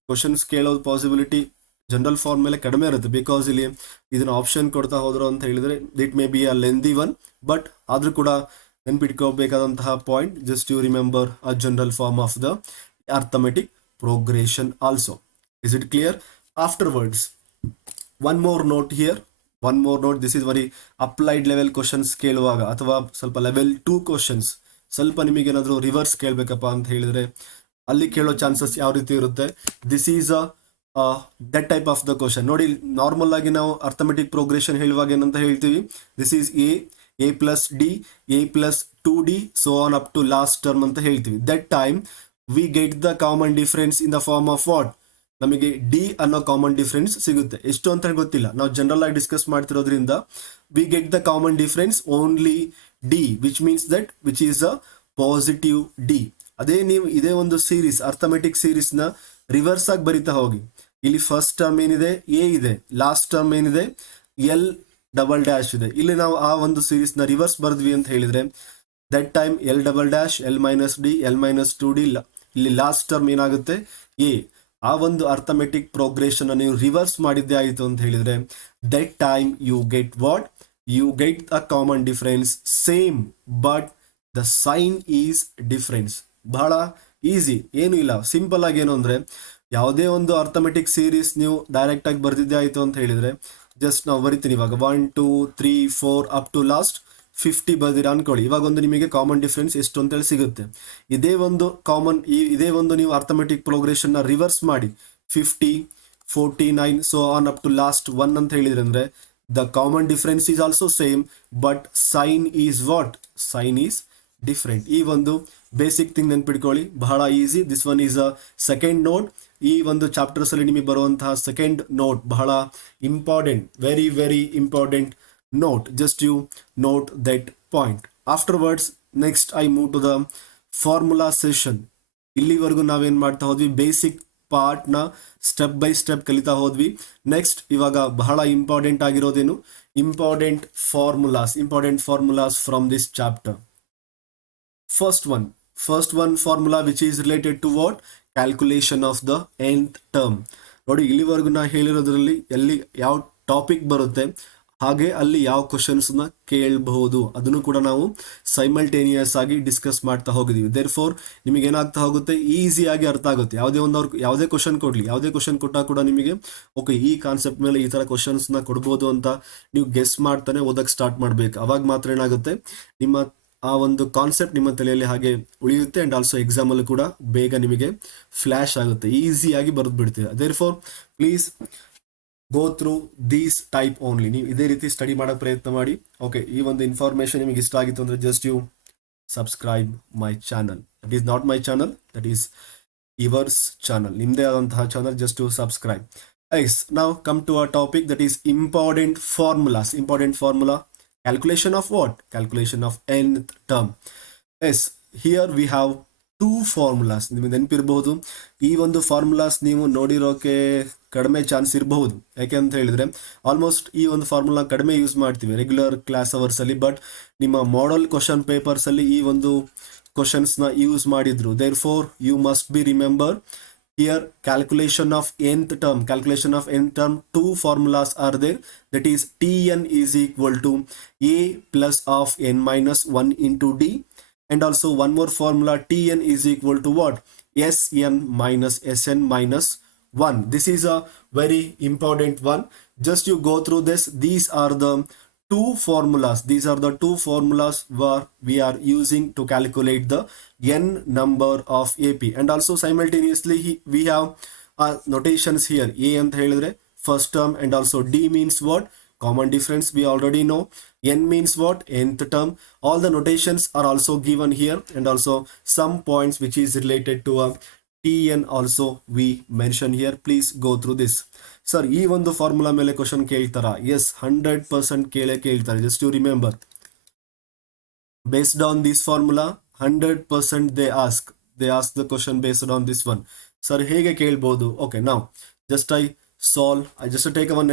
questions ಕೇಳೋದು possibility general form ಮೇಲೆ ಕಡಿಮೆ ಇರುತ್ತೆ, because ಇಲ್ಲಿ ಇದನ್ನ ಆಪ್ಷನ್ ಕೊಡ್ತಾ ಹೋದ್ರು ಅಂತ ಹೇಳಿದ್ರೆ it may be a lengthy one, but ಆದ್ರೂ ಕೂಡ ನೆನ್ಪಿಟ್ಕೋಬೇಕಾದಂತಹ point, just you remember a general form of the arithmetic progression also. Is it clear? Afterwards one more note here, this is very applied level questions ಕೇಳುವಾಗ ಅಥವಾ ಸ್ವಲ್ಪ level 2 questions ಸ್ವಲ್ಪ ನಿಮಗೆ ಏನಾದರೂ reverse ಕೇಳಬೇಕಪ್ಪ ಅಂತ ಹೇಳಿದ್ರೆ ಅಲ್ಲಿ ಕೇಳೋ ಚಾನ್ಸಸ್ ಯಾವ ರೀತಿ ಇರುತ್ತೆ? This is that type of the question. ನೋಡಿ, ನಾರ್ಮಲ್ ಆಗಿ ನಾವು ಅರ್ಥಮೆಟಿಕ್ ಪ್ರೋಗ್ರೆಷನ್ ಹೇಳುವಾಗ ಏನಂತ ಹೇಳ್ತೀವಿ? This is A plus d, a plus 2D, so on up to last term ಅಂತ ಹೇಳ್ತೀವಿ. That time we get the common difference in the form of what? ನಮಗೆ d ಅನ್ನೋ ಕಾಮನ್ ಡಿಫರೆನ್ಸ್ ಸಿಗುತ್ತೆ. ಎಷ್ಟು ಅಂತ ಗೊತ್ತಿಲ್ಲ, ನಾವು ಜನರಲ್ ಆಗಿ ಡಿಸ್ಕಸ್ ಮಾಡ್ತಿರೋದ್ರಿಂದ we get the common difference only d, which means that which is a positive D. ಅದೇ ನೀವು ಇದೇ ಒಂದು ಸೀರೀಸ್ ಅರ್ಥಮೆಟಿಕ್ ಸೀರೀಸ್ನ ರಿವರ್ಸ್ ಆಗಿ ಬರಿತಾ ಹೋಗಿ. ಇಲ್ಲಿ ಫಸ್ಟ್ ಟರ್ಮ್ ಏನಿದೆ ಎ ಇದೆ, ಲಾಸ್ಟ್ ಟರ್ಮ್ ಏನಿದೆ ಎಲ್ ಡಬಲ್ ಡ್ಯಾಶ್ ಇದೆ. ಇಲ್ಲಿ ನಾವು ಆ ಒಂದು ಸೀರೀಸ್ನ ರಿವರ್ಸ್ ಬರೆದ್ವಿ ಅಂತ ಹೇಳಿದ್ರೆ that time L double dash, L minus D, L minus 2D, ಇಲ್ಲಿ ಲಾಸ್ಟ್ ಟರ್ಮ್ ಏನಾಗುತ್ತೆ ಎ. ಆ ಒಂದು ಅರ್ಥಮೆಟಿಕ್ ಪ್ರೋಗ್ರೆಷನ್ ನೀವು ರಿವರ್ಸ್ ಮಾಡಿದ್ದೇ ಆಯಿತು ಅಂತ ಹೇಳಿದ್ರೆ that time you get what? You get a common difference same, but the sign is difference. ಬಹಳ ಈಸಿ, ಏನು ಇಲ್ಲ, ಸಿಂಪಲ್ ಆಗಿ ಏನು ಅಂದರೆ ಯಾವುದೇ ಒಂದು ಅರ್ಥಮೆಟಿಕ್ ಸೀರೀಸ್ ನೀವು ಡೈರೆಕ್ಟ್ ಆಗಿ ಬರ್ದಿದ್ದೇ ಆಯಿತು ಅಂತ ಹೇಳಿದ್ರೆ ಜಸ್ಟ್ ನಾವು ಬರಿತೀನಿ ಇವಾಗ 1 2 3 4 ಅಪ್ ಟು ಲಾಸ್ಟ್ 50 ಬರ್ದಿರ ಅನ್ಕೊಳ್ಳಿ. ಇವಾಗ ಒಂದು ನಿಮಗೆ ಕಾಮನ್ ಡಿಫರೆನ್ಸ್ ಎಷ್ಟು ಅಂತೇಳಿ ಸಿಗುತ್ತೆ. ಇದೇ ಒಂದು ನೀವು ಅರ್ಥಮೆಟಿಕ್ ಪ್ರೋಗ್ರೆಷನ್ನ ರಿವರ್ಸ್ ಮಾಡಿ 50 49 so on up to last 1 ಅಂತ ಹೇಳಿದ್ರೆ ಅಂದರೆ the common difference is also same, but sign is what? Sign is different. ಈ ಒಂದು ಬೇಸಿಕ್ ಥಿಂಗ್ ನೆನ್ಪಿಟ್ಕೊಳ್ಳಿ, ಬಹಳ easy. This one is a second note. ಈ ಒಂದು ಚಾಪ್ಟರ್ಸ್ ಅಲ್ಲಿ ನಿಮಗೆ ಬರುವಂತಹ ಸೆಕೆಂಡ್ ನೋಟ್ ಬಹಳ important, very very important note. Just you note that point. Afterwards next I move to the formula session. ಇಲ್ಲಿವರೆಗೂ ನಾವೇನ್ ಮಾಡ್ತಾ ಹೋದ್ವಿ? ಬೇಸಿಕ್ ಪಾರ್ಟ್ ನ ಸ್ಟೆಪ್ ಬೈ ಸ್ಟೆಪ್ ಕಲಿತಾ ಹೋದ್ವಿ. ನೆಕ್ಸ್ಟ್ ಇವಾಗ ಬಹಳ ಇಂಪಾರ್ಟೆಂಟ್ ಆಗಿರೋದೇನು? Important formulas from this chapter. First one formula which is related to what? Calculation of the nth term. ನೋಡಿ, ಇಲ್ಲಿವರೆಗೂ ನಾ ಹೇಳಿರೋದ್ರಲ್ಲಿ ಎಲ್ಲಿ ಯಾವ ಟಾಪಿಕ್ ಬರುತ್ತೆ ಹಾಗೆ ಅಲ್ಲಿ ಯಾವ ಕ್ವಶನ್ಸ್ನ ಕೇಳಬಹುದು ಅದನ್ನು ಕೂಡ ನಾವು ಸೈಮಲ್ಟೇನಿಯಸ್ ಆಗಿ ಡಿಸ್ಕಸ್ ಮಾಡ್ತಾ ಹೋಗಿದ್ದೀವಿ. ದೇರ್ ಫೋರ್ ನಿಮಗೆ ಏನಾಗ್ತಾ ಹೋಗುತ್ತೆ, ಈಸಿಯಾಗಿ ಅರ್ಥ ಆಗುತ್ತೆ. ಯಾವುದೇ ಒಂದು ಅವ್ರು ಯಾವುದೇ ಕ್ವಶನ್ ಕೊಡಲಿ, ಯಾವುದೇ ಕ್ವಶನ್ ಕೊಟ್ಟಾಗ ಕೂಡ ನಿಮಗೆ ಓಕೆ ಈ ಕಾನ್ಸೆಪ್ಟ್ ಮೇಲೆ ಈ ಥರ ಕ್ವಶನ್ಸ್ನ ಕೊಡ್ಬೋದು ಅಂತ ನೀವು ಗೆಸ್ ಮಾಡ್ತಾನೆ ಓದಕ್ಕೆ ಸ್ಟಾರ್ಟ್ ಮಾಡಬೇಕು. ಅವಾಗ ಮಾತ್ರ ಏನಾಗುತ್ತೆ, ನಿಮ್ಮ ಆ ಒಂದು ಕಾನ್ಸೆಪ್ಟ್ ನಿಮ್ಮ ತಲೆಯಲ್ಲಿ ಹಾಗೆ ಉಳಿಯುತ್ತೆ ಆ್ಯಂಡ್ ಆಲ್ಸೋ ಎಕ್ಸಾಮಲ್ಲೂ ಕೂಡ ಬೇಗ ನಿಮಗೆ ಫ್ಲ್ಯಾಶ್ ಆಗುತ್ತೆ, ಈಸಿಯಾಗಿ ಬರೆದು ಬಿಡ್ತೀವಿ. Therefore please go through these type only. ನೀವು ಇದೇ ರೀತಿ ಸ್ಟಡಿ ಮಾಡೋಕ್ಕೆ ಪ್ರಯತ್ನ ಮಾಡಿ. ಓಕೆ, ಈ ಒಂದು ಇನ್ಫಾರ್ಮೇಷನ್ ನಿಮಗೆ ಇಷ್ಟ ಆಗಿತ್ತು ಅಂದರೆ just you subscribe my channel. That is not my channel, that is yours channel, ನಿಮ್ಮದೇ ಆದಂತಹ channel. Just to subscribe. Guys, now come to our topic, that is important formulas. Important formula, calculation of what? Calculation of nth term. Yes, here we have two formulas. ನಿಮಗೆ ನೆನಪಿರಬಹುದು, ಈ ಒಂದು formulas ನೀವು ನೋಡಿರೋಕೆ ಕಡಿಮೆ chance ಇರಬಹುದು. ಯಾಕೆ ಅಂತ ಹೇಳಿದ್ರೆ ಆಲ್ಮೋಸ್ಟ್ ಈ ಒಂದು ಫಾರ್ಮುಲಾ ಕಡಿಮೆ ಯೂಸ್ ಮಾಡ್ತೀವಿ ರೆಗ್ಯುಲರ್ ಕ್ಲಾಸ್ ಅವರ್ಸಲ್ಲಿ. ಬಟ್ ನಿಮ್ಮ ಮಾಡಲ್ ಕ್ವಶನ್ ಪೇಪರ್ಸಲ್ಲಿ ಈ ಒಂದು ಕ್ವಶನ್ಸ್ನ ಯೂಸ್ ಮಾಡಿದ್ರು. Therefore you must be remember here calculation of nth term, two formulas are there, that is Tn is equal to a plus of n minus 1 into d, and also one more formula, Tn is equal to what? Sn minus Sn minus 1. This is a very important one. Just you go through this. These are the two formulas where we are using to calculate the n number of AP, and also simultaneously we have notations here. A ಅಂತ ಹೇಳಿದ್ರೆ first term, and also D means what? Common difference, we already know. N means what? Nth term. All the notations are also given here, and also some points which is related to a Tn also we mention here. Please go through this. Sir, ಈ ಒಂದು formula ಮೇಲೆ question ಕೇಳ್ತಾರ? Yes, 100% ಕೇಳ್ತಾರೆ. Just you remember, based on this formula 100% they ask the question based on this one. Sir, ಹೇಗೆ ಕೇಳ್ಬೋದು? Okay, ನಾವು just I take one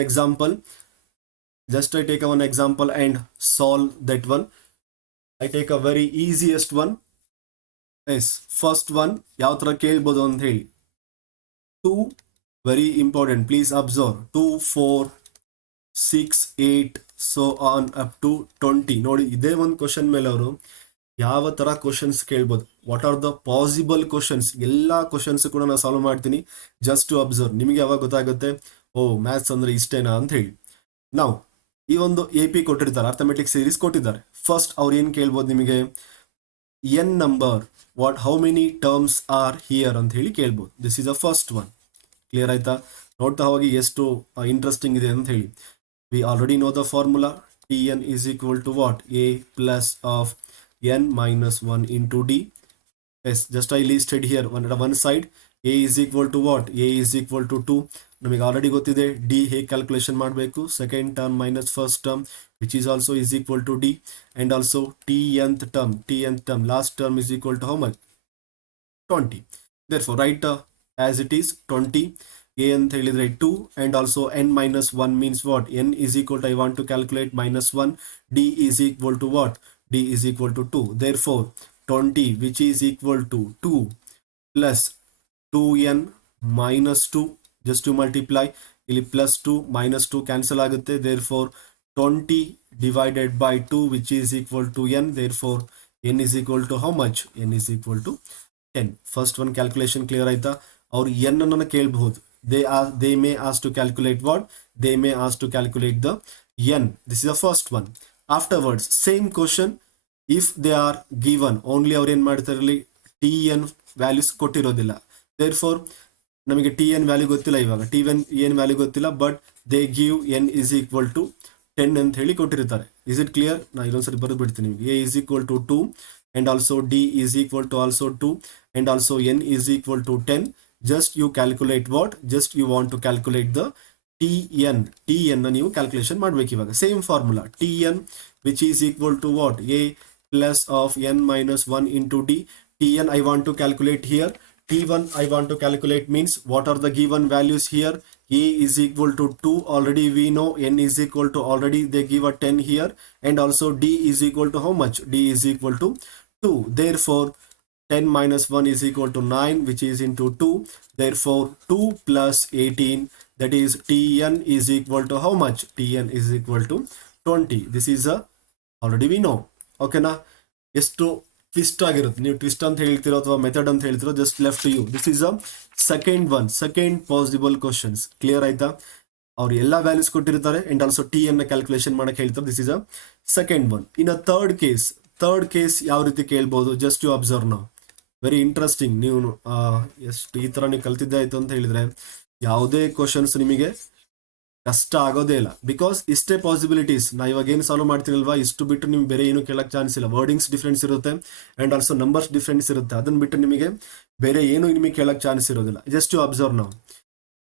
example and solve that one. I take a very easiest one. Yes, first one ಯಾವ ತರ ಕೇಳ್ಬೋದು ಅಂತ ಹೇಳಿ. 2 very important, please observe. 2, 4, 6, 8 so on up to 20. ನೋಡಿ, ಇದೇ ಒಂದು ಕ್ವಶನ್ ಮೇಲೆ ಅವರು ಯಾವ ತರ ಕ್ವಶನ್ಸ್ ಕೇಳ್ಬೋದು, what are the possible questions, ಎಲ್ಲ ಕ್ವಶನ್ಸ್ ಕೂಡ ನಾನು ಸಾಲ್ವ್ ಮಾಡ್ತೀನಿ. ಜಸ್ಟ್ ಟು ಅಬ್ಸರ್ವ್, ನಿಮಗೆ ಯಾವಾಗ ಗೊತ್ತಾಗುತ್ತೆ ಓ ಮ್ಯಾಥ್ಸ್ ಅಂದ್ರೆ ಇಷ್ಟೇನಾ ಅಂತ ಹೇಳಿ. ನಾವು ಈ ಒಂದು AP ಕೊಟ್ಟಿರ್ತಾರೆ, ಅರ್ಥಮೆಟಿಕ್ ಸೀರೀಸ್ ಕೊಟ್ಟಿದ್ದಾರೆ. ಫಸ್ಟ್ ಅವ್ರು ಏನು ಕೇಳ್ಬೋದು ನಿಮಗೆ, N number, how many terms are here ಅಂತ ಹೇಳಿ ಕೇಳ್ಬೋದು. This is a first one. Clear ಆಯ್ತಾ? ನೋಡ್ತಾ ಹೋಗಿ ಎಷ್ಟು ಇಂಟ್ರೆಸ್ಟಿಂಗ್ ಇದೆ ಅಂತ ಹೇಳಿ. We already know the formula. Tn is equal to what? A plus of n minus 1 into d. Yes, just I listed here one side. A is equal to what? A is equal to 2. ನಮಗೆ already ಗೊತ್ತಿದೆ D ಹೇಗೆ calculation ಮಾಡಬೇಕು. Second term minus first term, which is also is equal to d, and also tnth term, last term is equal to how much? 20. Therefore write as it is 20. A ಅಂತ ಹೇಳಿದ್ರೆ 2, and also n minus 1 means what? N is equal to, I want to calculate minus 1. D is equal to what? D is equal to 2. Therefore 20, which is equal to 2 plus 2n minus 2, just to multiply. ಇಲ್ಲಿ plus 2 minus 2 cancel ಆಗುತ್ತೆ. Therefore 20 divided by 2, which is equal to n. Therefore n is equal to how much? N is equal to 10. First one calculation clear ಆಯ್ತಾ? ಅವ್ರು n ಅನ್ನು ಕೇಳಬಹುದು. They may ask to calculate what? They may ask to calculate the n. This is the first one. Afterwards, same question, if they are given, only ಅವ್ರು ಏನು ಮಾಡ್ತಾರೆ, ಇಲ್ಲಿ Tn values ಕೊಟ್ಟಿರೋದಿಲ್ಲ. Therefore ನಮಗೆ Tn value ಗೊತ್ತಿಲ್ಲ, ಇವಾಗ Tn value ಗೊತ್ತಿಲ್ಲ, but they give n is equal to 10 ಅಂತ ಹೇಳಿ ಕೊಟ್ಟಿರ್ತಾರೆ. Is it clear? ನಾನು ಇನ್ನೊಂದ್ಸರಿ ಬರೆದು ಬಿಡ್ತೀನಿ ನಿಮಗೆ. A is equal to 2, and also D is equal to also 2, and also n is equal to 10. Just you calculate what? Just you want to calculate the Tn ನೀವು calculation ಮಾಡ್ಬೇಕು. ಇವಾಗ same formula, Tn which is equal to what? A plus of n minus 1 into d. Tn I want to calculate here. T1 I want to calculate means what are the given values here? A is equal to 2, already we know. N is equal to, already they give a 10 here, and also D is equal to how much? D is equal to 2. Therefore 10 minus 1 is equal to 9, which is into 2. Therefore 2 plus 18, that is Tn is equal to how much? Tn is equal to 20. This is a already we know. ಓಕೆನಾ? ಎಷ್ಟು twist ಆಗಿರುತ್ತೆ, ನೀವು twist ಅಂತ ಹೇಳ್ತಿರೋ ಅಥವಾ method ಅಂತ ಹೇಳ್ತಿರೋ, just left to you. This is a second possible questions. Clear ಆಯ್ತಾ? ಅವ್ರು ಎಲ್ಲ ವ್ಯಾಲ್ಯೂಸ್ ಕೊಟ್ಟಿರ್ತಾರೆ ಅಂಡ್ ಆಲ್ಸೋ ಟಿ ಅನ್ನ ಕ್ಯಾಲ್ಕುಲೇಷನ್ ಮಾಡಕ್ಕೆ ಹೇಳ್ತಾರೆ. This is a second one. In a third case ಯಾವ ರೀತಿ ಕೇಳ್ಬೋದು? ಜಸ್ಟ್ ಯು ಅಬ್ಸರ್ವ್ ನಾವು. Very interesting. ನೀವು ಎಷ್ಟು ಈ ತರ ನೀವು ಕಲ್ತಿದ್ದಾಯ್ತು ಅಂತ ಹೇಳಿದ್ರೆ ಯಾವುದೇ ಕ್ವಶನ್ಸ್ ನಿಮಗೆ ಕಷ್ಟ ಆಗೋದೇ ಇಲ್ಲ. ಬಿಕಾಸ್ ಇಷ್ಟೇ ಪಾಸಿಬಿಲಿಟೀಸ್. ನಾ ಇವಾಗ ಏನು ಸಾಲ್ವ್ ಮಾಡ್ತೀನಲ್ವಾ, ಇಷ್ಟು ಬಿಟ್ಟು ನಿಮ್ಗೆ ಬೇರೆ ಏನು ಕೇಳಕ್ ಚಾನ್ಸ್ ಇಲ್ಲ. ವರ್ಡಿಂಗ್ಸ್ ಡಿಫ್ರೆನ್ಸ್ ಇರುತ್ತೆ ಅಂಡ್ ಆಲ್ಸೋ ನಂಬರ್ಸ್ ಡಿಫ್ರೆನ್ಸ್ ಇರುತ್ತೆ. ಅದನ್ನ ಬಿಟ್ಟು ನಿಮಗೆ ಬೇರೆ ಏನು ನಿಮಗೆ ಕೇಳಕ್ ಚಾನ್ಸ್ ಇರೋದಿಲ್ಲ. ಜಸ್ಟ್ ಯು ಅಬ್ಸರ್ವ್ ನಾವು.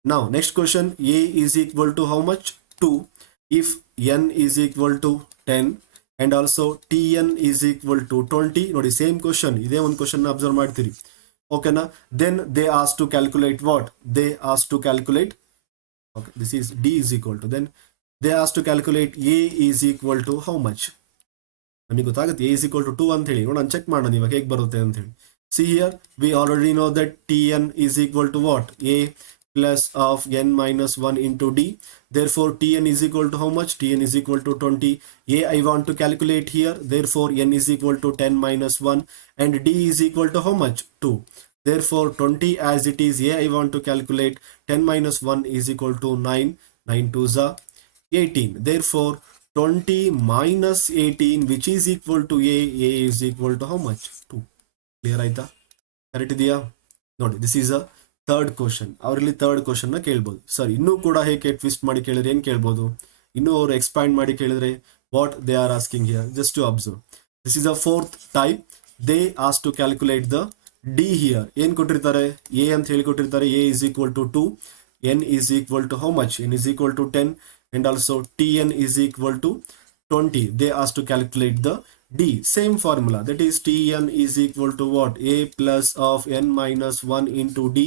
Now next question, a is equal to how much? 2. If n is equal to 10 and also tn is equal to 20. ನೋಡಿ ಸೇಮ್ ಕ್ವಶನ್, ಇದೇ ಒಂದು ಕ್ವಶನ್ ಅಬ್ಸರ್ವ್ ಮಾಡ್ತೀರಿ. ಓಕೆನಾ? Then they ask to calculate what? They ask to calculate, okay, this is d is equal to, then they asked to calculate a is equal to how much? ನಮಗೆ ಗೊತ್ತಾಗುತ್ತೆ a is equal to 2 ಅಂತ ಹೇಳಿ. ನೋಡೋಣ, check ಮಾಡೋಣ ಇವಾಗ ಹೇಗೆ ಬರುತ್ತೆ ಅಂತ ಹೇಳಿ. See here, we already know that tn is equal to what? A plus of n minus 1 into d. Therefore tn is equal to how much? Tn is equal to 20. A I want to calculate here, therefore n is equal to 10 minus 1 and d is equal to how much? 2. Therefore 20 as it is, a I want to calculate 10 minus 1 is equal to 9. 9 2s are 18. Therefore 20 minus 18 which is equal to a is equal to how much? 2. Clear ಆಯ್ತಾ? Correct ಇದೆಯಾ? ನೋಡಿ, this is a third question. ಅವರಲ್ಲಿ third question ನ ಕೇಳ್ಬೋದು. Sir ಇನ್ನೂ ಕೂಡ ಹೇಗೆ twist ಮಾಡಿ ಕೇಳಿದ್ರೆ ಏನ್ ಕೇಳ್ಬೋದು? ಇನ್ನೂ ಅವರು ಎಕ್ಸ್ಪ್ಯಾಂಡ್ ಮಾಡಿ ಕೇಳಿದ್ರೆ what they are asking here? Just to observe. This is a fourth type. They ask to calculate the d here. ಏನ್ ಕೊಟ್ಟಿರ್ತಾರೆ? ಎ ಅಂತ ಹೇಳಿ ಕೊಟ್ಟಿರ್ತಾರೆ. A is equal to 2, n is equal to how much? N is equal to 10 and also tn is equal to 20. They asked to calculate the d. Same formula, that is tn is equal to what? A plus of n minus 1 into d.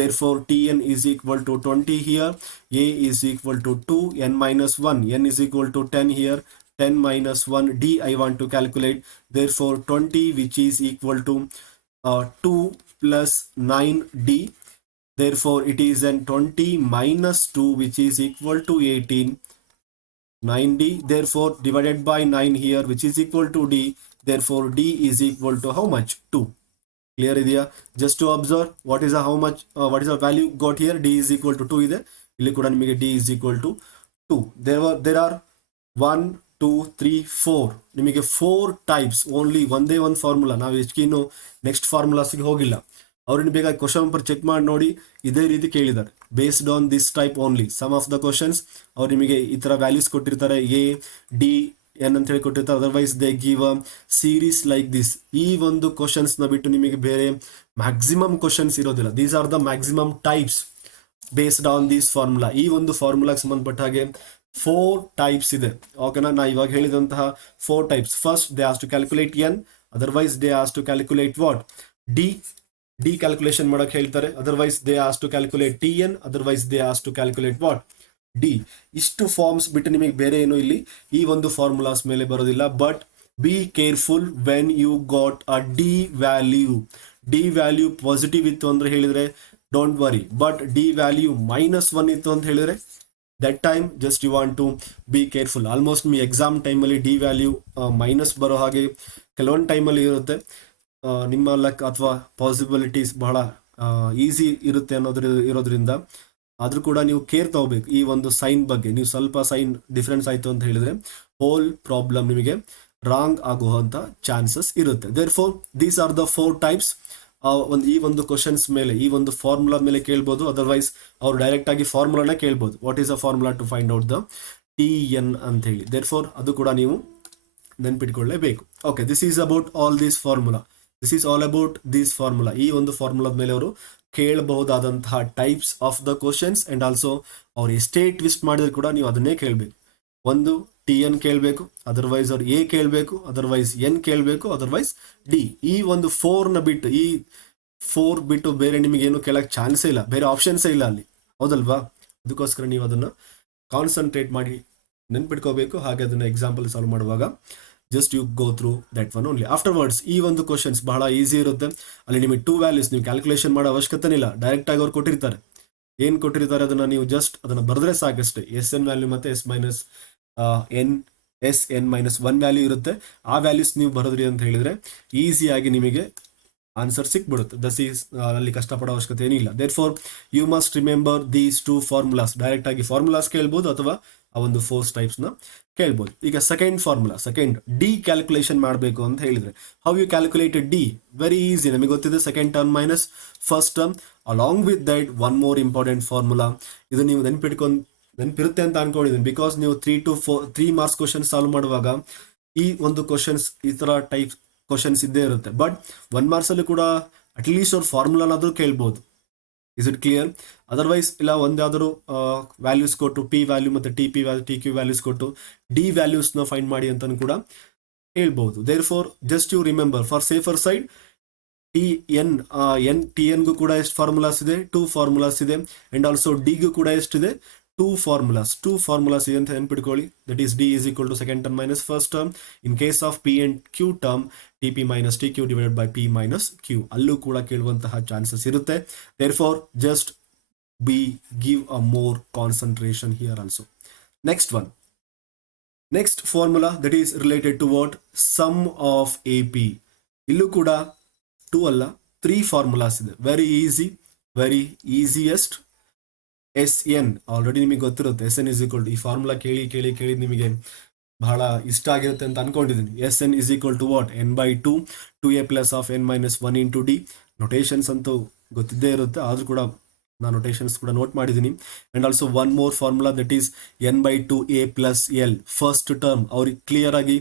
Therefore tn is equal to 20 here. A is equal to 2, n minus 1, n is equal to 10 here. 10 minus 1, d I want to calculate. Therefore 20 which is equal to 2 plus 9d. Therefore it is an 20 minus 2 which is equal to 18. 9d. Therefore divided by 9 here which is equal to d. Therefore d is equal to how much? 2. Clear idea? Just to observe what is a how much, what is the value got here? D is equal to 2 ಇದೆ. ಇಲ್ಲಿ ಕೂಡ ನಿಮಗೆ d is equal to 2. There are 1 2 3 4 ನಿಮಗೆ 4 types. Only ಒಂದೇ ಒಂದು formula. ನಾವು ಹೆಚ್ಚಿಗೆ next ಫಾರ್ಮುಲಾಸ್ಗೆ ಹೋಗಿಲ್ಲ. ಅವ್ರನ್ನ ಬೇಗ ಕ್ವಶನ್ ಪೇಪರ್ ಚೆಕ್ ಮಾಡಿ ನೋಡಿ, ಇದೇ ರೀತಿ ಕೇಳಿದ್ದಾರೆ. Based on this type only some of the questions ಅವ್ರು ನಿಮಗೆ ಈ ತರ ವ್ಯಾಲ್ಯೂಸ್ ಕೊಟ್ಟಿರ್ತಾರೆ, ಎ ಡಿ ಎನ್ ಅಂತ ಹೇಳಿ ಕೊಟ್ಟಿರ್ತಾರೆ. Otherwise they give a series like this. ಈ ಒಂದು ಕ್ವಶನ್ಸ್ ನ ಬಿಟ್ಟು ನಿಮಗೆ ಬೇರೆ ಮ್ಯಾಕ್ಸಿಮಮ್ ಕ್ವಶನ್ಸ್ ಇರೋದಿಲ್ಲ. These are the maximum types based on this formula. ಈ ಒಂದು ಫಾರ್ಮುಲಾಗೆ ಸಂಬಂಧಪಟ್ಟ ಹಾಗೆ 4 ಟೈಪ್ಸ್ ಇದೆ. ಓಕೆನಾ? ನಾ ಇವಾಗ ಹೇಳಿದಂತಹ 4 types. First they ask to calculate n, otherwise they ask to calculate what? D calculation ಮಾಡಕ್ ಹೇಳ್ತಾರೆ. Otherwise they ask to calculate t n, otherwise they ask to calculate what? D. ಇಷ್ಟು ಫಾರ್ಮ್ಸ್ ಬಿಟ್ಟು ನಿಮಗೆ ಬೇರೆ ಏನು ಇಲ್ಲಿ ಈ ಒಂದು ಫಾರ್ಮುಲಾಸ್ ಮೇಲೆ ಬರೋದಿಲ್ಲ. But be careful when you got a D value. D value positive ಇತ್ತು ಅಂದ್ರೆ ಹೇಳಿದ್ರೆ don't worry. But D value -1 ಇತ್ತು ಅಂತ ಹೇಳಿದ್ರೆ that time just you want to be careful. Almost ನಿಮಗೆ ಎಕ್ಸಾಮ್ ಟೈಮಲ್ಲಿ ಡಿ ವ್ಯಾಲ್ಯೂ ಮೈನಸ್ ಬರೋ ಹಾಗೆ ಕೆಲವೊಂದು ಟೈಮಲ್ಲಿ ಇರುತ್ತೆ. ನಿಮ್ಮ ಲಕ್ ಅಥವಾ ಪಾಸಿಬಿಲಿಟೀಸ್ ಬಹಳ ಈಸಿ ಇರುತ್ತೆ ಇರೋದ್ರಿಂದ ಆದ್ರೂ ಕೂಡ ನೀವು ಕೇರ್ ತಗೋಬೇಕು ಈ ಒಂದು ಸೈನ್ ಬಗ್ಗೆ. ನೀವು ಸ್ವಲ್ಪ ಸೈನ್ ಡಿಫ್ರೆನ್ಸ್ ಆಯಿತು ಅಂತ ಹೇಳಿದ್ರೆ ಹೋಲ್ ಪ್ರಾಬ್ಲಮ್ ನಿಮಗೆ ರಾಂಗ್ ಆಗುವಂಥ ಚಾನ್ಸಸ್ ಇರುತ್ತೆ. Therefore these are the 4 types. ಈ ಒಂದು ಕ್ವಶನ್ಸ್ ಮೇಲೆ ಈ ಒಂದು ಫಾರ್ಮುಲಾ ಮೇಲೆ ಕೇಳ್ಬೋದು. ಅದರ್ವೈಸ್ ಅವ್ರು ಡೈರೆಕ್ಟ್ ಆಗಿ ಫಾರ್ಮುಲಾನ ಕೇಳ್ಬೋದು. What is a formula to find out the T N ಅಂತ ಹೇಳಿ. ದೇರ್ಫೋರ್ ಅದು ಕೂಡ ನೀವು ನೆನ್ಪಿಟ್ಕೊಳ್ಳೇಬೇಕು. Okay, this is about all this formula. This is all about this formula. ಈ ಒಂದು ಫಾರ್ಮುಲಾದ ಮೇಲೆ ಅವರು ಕೇಳಬಹುದಾದಂತಹ types of the questions and also ಅವ್ರು ಎಷ್ಟೇ ಟ್ವಿಸ್ಟ್ ಮಾಡಿದ್ರು ಕೂಡ ನೀವು ಅದನ್ನೇ ಕೇಳಬೇಕು. ಒಂದು ಟಿ ಎನ್ ಕೇಳಬೇಕು, ಅದರ್ವೈಸ್ ಅವ್ರು ಎ ಕೇಳಬೇಕು, ಅದರ್ವೈಸ್ ಎನ್ ಕೇಳಬೇಕು, ಅದರ್ವೈಸ್ ಡಿ. ಈ ಒಂದು 4ನ ಬಿಟ್ಟು, ಈ 4 ಬಿಟ್ಟು ಬೇರೆ ನಿಮಗೇನು ಕೇಳಕ್ಕೆ ಚಾನ್ಸೇ ಇಲ್ಲ, ಬೇರೆ ಆಪ್ಷನ್ಸೇ ಇಲ್ಲ ಅಲ್ಲಿ, ಹೌದಲ್ವಾ? ಅದಕ್ಕೋಸ್ಕರ ನೀವು ಅದನ್ನು ಕಾನ್ಸಂಟ್ರೇಟ್ ಮಾಡಿ ನೆನ್ಪಿಟ್ಕೋಬೇಕು. ಹಾಗೆ ಅದನ್ನು ಎಕ್ಸಾಂಪಲ್ ಸಾಲ್ವ್ ಮಾಡುವಾಗ just you go through that one only. Afterwards ಈ ಒಂದು ಕ್ವಶನ್ಸ್ ಬಹಳ ಈಸಿ ಇರುತ್ತೆ. ಅಲ್ಲಿ ನಿಮಗೆ 2 ವ್ಯಾಲ್ಯೂಸ್ ನೀವು ಕ್ಯಾಲ್ಕುಲೇಷನ್ ಮಾಡೋ ಅವಶ್ಯಕತೆ ಇಲ್ಲ, ಡೈರೆಕ್ಟ್ ಆಗಿ ಅವ್ರು ಕೊಟ್ಟಿರ್ತಾರೆ. ಏನು ಕೊಟ್ಟಿರ್ತಾರೆ ಅದನ್ನ ನೀವು ಜಸ್ಟ್ ಅದನ್ನ ಬರೆದ್ರೆ ಸಾಕಷ್ಟೇ. ಎಸ್ ಎನ್ ವ್ಯಾಲ್ಯೂ ಮತ್ತೆ S minus N S N minus one value ಇರುತ್ತೆ. ಆ ವ್ಯಾಲ್ಯೂಸ್ ನೀವು ಬರೆದ್ರಿ ಅಂತ ಹೇಳಿದ್ರೆ ಈಸಿಯಾಗಿ ನಿಮಗೆ ಆನ್ಸರ್ ಸಿಕ್ಬಿಡುತ್ತೆ. ದಸ್ ಈಸ್ ಅಲ್ಲಿ ಕಷ್ಟಪಡೋ ಅವಶ್ಯಕತೆ ಏನಿಲ್ಲ. Therefore you must remember these two formulas. Direct ಆಗಿ ಫಾರ್ಮುಲಾಸ್ ಕೇಳ್ಬೋದು ಅಥವಾ ಆ ಒಂದು ಫೋರ್ಸ್ ಟೈಪ್ಸ್ನ ಕೇಳ್ಬೋದು. ಈಗ second formula, second D calculation ಮಾಡಬೇಕು ಅಂತ ಹೇಳಿದ್ರೆ how you calculated D? Very easy. ನಮಗೆ ಗೊತ್ತಿದೆ second term minus first term. Along with that one more important formula. ಇದು ನೀವು ನೆನಪಿರುತ್ತೆ ಅಂತ ಅನ್ಕೊಂಡಿದ್ದೀನಿ. ಬಿಕಾಸ್ ನೀವು 3 ಮಾರ್ಕ್ಸ್ ಕ್ವಶನ್ ಸಾಲ್ವ್ ಮಾಡುವಾಗ ಈ ಒಂದು ಕ್ವಶನ್ಸ್ ಈ ತರ ಟೈಪ್ ಕ್ವಶನ್ಸ್ ಇದ್ದೇ ಇರುತ್ತೆ. ಬಟ್ 1 ಮಾರ್ಕ್ಸ್ ಅಲ್ಲಿ ಕೂಡ ಅಟ್ಲೀಸ್ಟ್ ಅವ್ರು ಫಾರ್ಮುಲಾನಾದ್ರೂ ಕೇಳ್ಬೋದು. Is it clear? ಅದರ್ವೈಸ್ ಇಲ್ಲ ಒಂದಾದರೂ ವ್ಯಾಲ್ಯೂಸ್ ಕೊಟ್ಟು ಪಿ ವ್ಯಾಲ್ಯೂ ಮತ್ತು ಟಿ ಕ್ಯೂ ವ್ಯಾಲ್ಯೂಸ್ ಕೊಟ್ಟು ಡಿ ವ್ಯಾಲ್ಯೂಸ್ನ ಫೈಂಡ್ ಮಾಡಿ ಅಂತಲೂ ಕೂಡ ಹೇಳ್ಬೋದು. Therefore just you remember for safer side T ಎನ್ಗೂ ಕೂಡ ಎಷ್ಟು ಫಾರ್ಮುಲಾಸ್ ಇದೆ? 2 ಫಾರ್ಮುಲಾಸ್ ಇದೆ. ಅಂಡ್ ಆಲ್ಸೋ ಡಿಗೂ ಕೂಡ ಎಷ್ಟಿದೆ? 2 ಫಾರ್ಮುಲಾಸ್ ಇದೆ ಅಂತ ನೆನ್ಪಿಟ್ಕೊಳ್ಳಿ. That is D is equal to second term minus first term. In case of P and Q term T P minus T Q divided by P minus Q. ಅಲ್ಲೂ ಕೂಡ ಕೇಳುವಂತಹ chances ಇರುತ್ತೆ. Therefore just give a more concentration here also. Next formula that is related to what? Sum of AP. ಇಲ್ಲೂ ಕೂಡ 2 ಅಲ್ಲ 3 formulas ಇದೆ. Very easiest S N already ನಿಮಗೆ ಗೊತ್ತಿರುತ್ತೆ. S N is equal to, ಈ formula ಕೇಳಿ ನಿಮಗೆ ಬಹಳ ಇಷ್ಟ ಆಗಿರುತ್ತೆ ಅಂತ ಅನ್ಕೊಂಡಿದ್ದೀನಿ. S N is equal to what? N by 2a plus of N minus 1 into D. Notations ಅಂತೂ ಗೊತ್ತಿದ್ದೇ ಇರುತ್ತೆ, ಆದ್ರೂ ಕೂಡ ನಾನು ನೊಟೇಷನ್ಸ್ ಕೂಡ ನೋಟ್ ಮಾಡಿದ್ದೀನಿ. And also one more formula that is N by 2a plus L. First term ಅವ್ರಿಗೆ clear ಆಗಿ